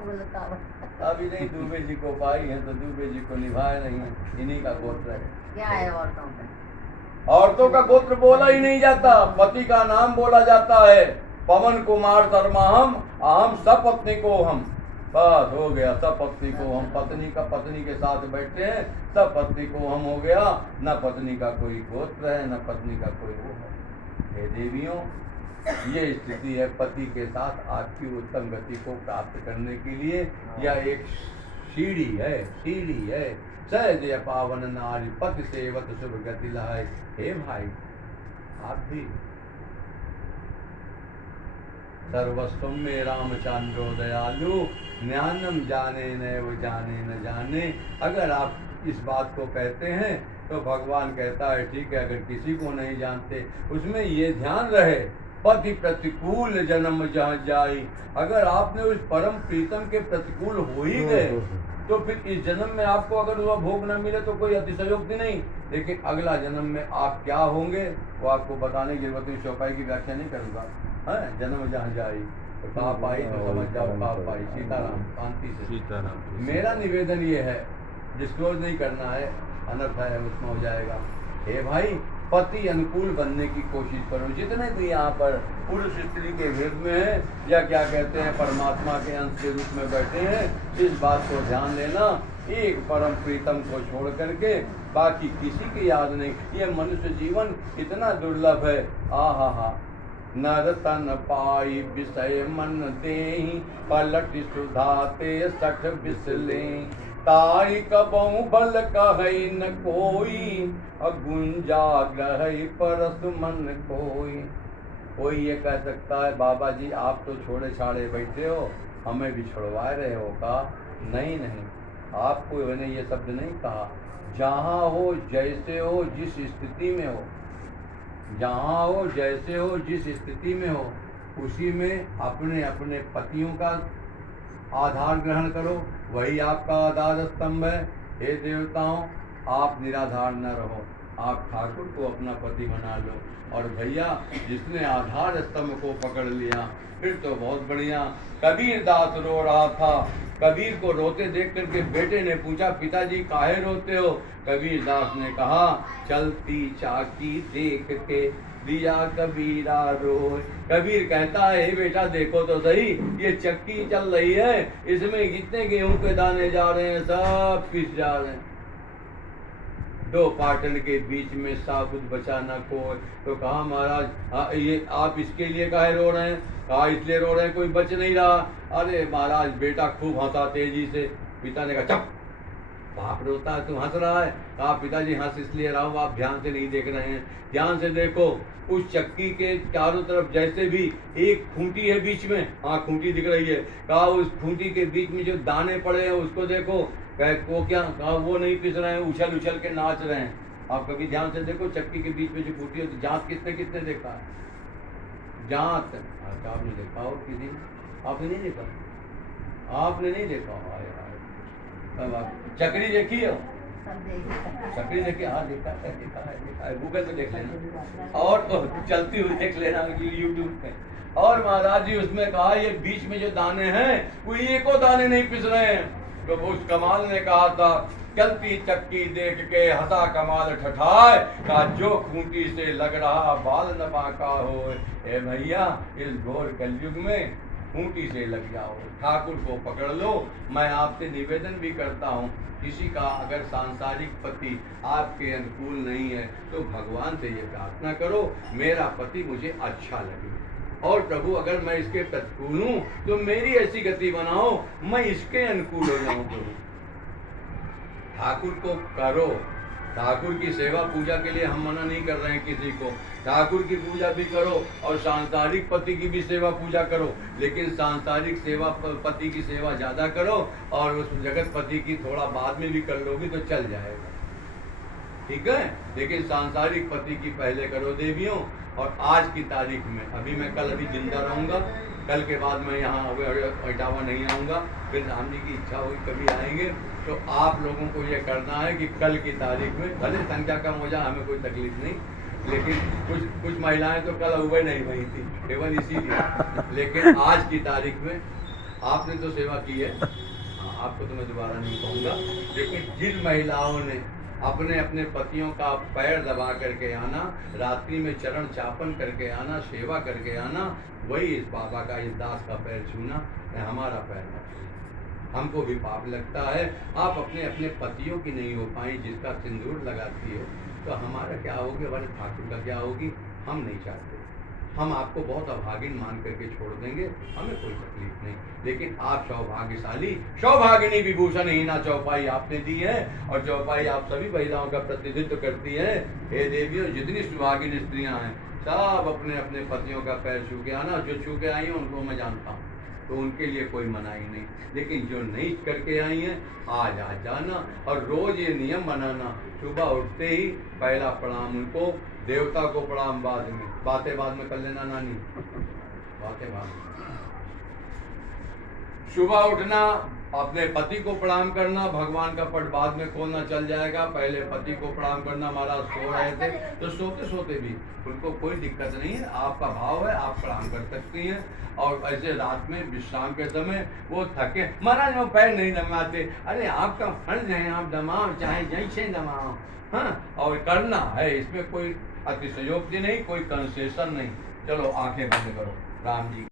बोलता हूँ। अभी नहीं दुबे जी को पाई है तो दुबे जी को निभाए नहीं है, इन्हीं का गोत्र है। क्या है औरतों में? औरतों का गोत्र बोला ही नहीं जाता, पति का नाम बोला जाता है। पवन कुमार शर्मा हम, अहम सपत्नी को हम, बस हो गया। सपत्नी को हम, पत्नी का पत्नी के साथ बैठते हैं, सपत्नी को हम हो गया। न पत्नी का कोई गोत्र है, न पत्नी का कोई वो है। हे देवियों, ये स्थिति है पति के साथ आपकी उत्तम गति को प्राप्त करने के लिए। यह एक सीढ़ी है, सीढ़ी है। सहज पावन नारी पति सेवत शुभ गति लहाय। हे भाई, आप भी सर्वस्व में रामचंद्रो दयालु, ज्ञानम जाने न वो जाने न जाने। अगर आप इस बात को कहते हैं तो भगवान कहता है ठीक है, अगर किसी को नहीं जानते उसमें ये ध्यान रहे, पति प्रतिकूल जन्म जहाँ जाई। अगर आपने उस परम प्रीतम के प्रतिकूल हो ही गए तो फिर इस जन्म में आपको अगर वह भोग न मिले तो कोई अतिशयोक्ति नहीं, लेकिन अगला जन्म में आप क्या होंगे वो आपको बताने की जरूरत नहीं। चौपाई की व्याख्या नहीं करूँगा। है जन्म जहाँ जाई तो कहाँ पाई, तो समझ जाओ कहाँ पाई। सीताराम, शांति से सीताराम। मेरा निवेदन ये है, डिस्क्लोज नहीं करना है, अनर्थ है उसमें हो जाएगा। हे भाई, पति अनुकूल बनने की कोशिश करो। जितने भी यहाँ पर पुरुष स्त्री के भेद में है या क्या कहते हैं परमात्मा के अंश के रूप में बैठे हैं, इस बात को ध्यान देना, एक परम प्रीतम को छोड़ करके बाकी किसी की याद नहीं। ये मनुष्य जीवन इतना दुर्लभ है। आहा हा, नर तन पाई विषय मन देहि, पलट सुधाते सठ बिसले। ताई कबहु बल कहै न कोई, गुंजा गहै परस मन कोई। कोई ये कह सकता है बाबा जी आप तो छोड़े छाड़े बैठे हो, हमें भी छुड़वा रहे हो का? नहीं नहीं, आपको मैंने ये शब्द नहीं कहा। जहाँ हो जैसे हो, जिस स्थिति में हो, जहाँ हो जैसे हो, जिस स्थिति में हो, उसी में अपने अपने पतियों का आधार ग्रहण करो, वही आपका आधार स्तंभ है। हे देवताओं, आप निराधार न रहो, आप ठाकुर को अपना पति बना लो। और भैया जिसने आधार स्तंभ को पकड़ लिया फिर तो बहुत बढ़िया। कबीर दास रो रहा था, कबीर को रोते देख करके बेटे ने पूछा पिताजी काहे रोते हो? कबीर दास ने कहा चलती चाकी देख के दिया कबीरा रोए। कबीर कहता है हे बेटा देखो तो सही, ये चक्की चल रही है, इसमें जितने गेहूं के दाने जा रहे हैं सब पिस जा रहे हैं। दो पाटन के बीच में साबुत बचा न कोई। तो कहा महाराज ये आप इसके लिए काहे रो रहे हैं? कहा इसलिए रो रहे हैं कोई बच नहीं रहा। अरे महाराज बेटा खूब हंसा तेजी से। पिता ने कहा चुप, बाप रोता है तुम हंस रहा है? कहा पिताजी हंस इसलिए रहा हूँ, आप ध्यान से नहीं देख रहे हैं। ध्यान से देखो, उस चक्की के चारों तरफ जैसे भी एक खूंटी है बीच में, हाँ खूंटी दिख रही है। कहा उस खूंटी के बीच में जो दाने पड़े हैं उसको देखो। वो क्या? कहा वो नहीं पिस रहे हैं, उछल उछल के नाच रहे हैं। आप कभी ध्यान से देखो चक्की के बीच में जो खूंटी है, तो जांत किसने किसने देखा? जांत आपने देखा और किसी ने? आपने नहीं देखा? आपने नहीं देखा? चक्री देखी हो? चक्री देखी? हाँ देखा है, देखा है, देखा है। गूगल पे देख लेना और चलती हुई देख लेना यूट्यूब पे। और महाराज जी उसमें कहा ये बीच में जो दाने हैं वो एको दाने नहीं पिस रहे हैं। तो उस कमाल ने कहा था चलती चक्की देख के हंसा कमाल ठठाए, का जो खूंटी से लग रहा बाल न बांका हो। ए भैया इस घोर कलयुग में खूंटी से लग जाओ, ठाकुर को पकड़ लो। मैं आपसे निवेदन भी करता हूँ, किसी का अगर सांसारिक पति आपके अनुकूल नहीं है तो भगवान से ये प्रार्थना करो मेरा पति मुझे अच्छा लगे, और प्रभु अगर मैं इसके प्रतिकूल हूँ तो मेरी ऐसी गति बनाओ मैं इसके अनुकूल हो जाऊँ। प्रभु ठाकुर को करो, ठाकुर की सेवा पूजा के लिए हम मना नहीं कर रहे हैं किसी को, ठाकुर की पूजा भी करो और सांसारिक पति की भी सेवा पूजा करो, लेकिन सांसारिक सेवा पति की सेवा ज़्यादा करो और उस जगत पति की थोड़ा बाद में भी कर लोगी तो चल जाएगा, ठीक है। लेकिन सांसारिक पति की पहले करो देवियों। और आज की तारीख में अभी मैं कल अभी जिंदा रहूँगा, कल के बाद मैं यहाँ इटावा नहीं आऊँगा, फिर राम जी की इच्छा हुई कभी आएंगे। तो आप लोगों को ये करना है कि कल की तारीख में भले संख्या कम हो जाए हमें कोई तकलीफ नहीं, लेकिन कुछ महिलाएं तो कल अवय नहीं हुई थी केवल इसीलिए, लेकिन आज की तारीख में आपने तो सेवा की है, हाँ, आपको तो मैं दोबारा नहीं कहूँगा। लेकिन जिन महिलाओं ने अपने अपने पतियों का पैर दबा करके आना, रात्रि में चरण चापन करके आना, सेवा करके आना, वही इस बाबा का, इस दास का पैर छूना है, हमारा पैर मत छूना। हमको भी पाप लगता है। आप अपने अपने पतियों की नहीं हो पाई, जिसका सिंदूर लगाती हो, तो हमारा क्या होगी, हमारे ठाकुर का क्या होगी, हम नहीं चाहते। हम आपको बहुत अभागिन मान करके छोड़ देंगे, हमें कोई तकलीफ नहीं। लेकिन आप सौभाग्यशाली, सौभागिनी विभूषण हीना चौपाई आपने दी है, और चौपाई आप सभी महिलाओं का प्रतिनिधित्व करती है। हे देवियों, जितनी सुहागिन स्त्रियां हैं, सब अपने अपने पतियों का पैर छू के आना। जो छू के आई हैं उनको मैं जानता हूँ, तो उनके लिए कोई मनाही नहीं। लेकिन जो नहीं करके आई हैं, आज आ जाना, और रोज ये नियम बनाना, सुबह उठते ही पहला प्रणाम उनको, देवता को प्रणाम बाद में, बातें बाद में कर लेना नानी, बातें बाद में। सुबह उठना, अपने पति को प्रणाम करना, भगवान का पट बाद में खोलना चल जाएगा, पहले पति को प्रणाम करना। महाराज सो रहे थे तो सोते सोते भी उनको कोई दिक्कत नहीं है, आपका भाव है, आप प्रणाम कर सकती हैं। और ऐसे रात में विश्राम के समय वो थके, महाराज वो पैर नहीं दबाते, अरे आपका फर्ज है, आप दबाओ, चाहे जैसे दबाओ, हाँ, और करना है, इसमें कोई अतिशयोक्ति नहीं, कोई कंसेशन नहीं। चलो आंखें बंद करो। राम जी।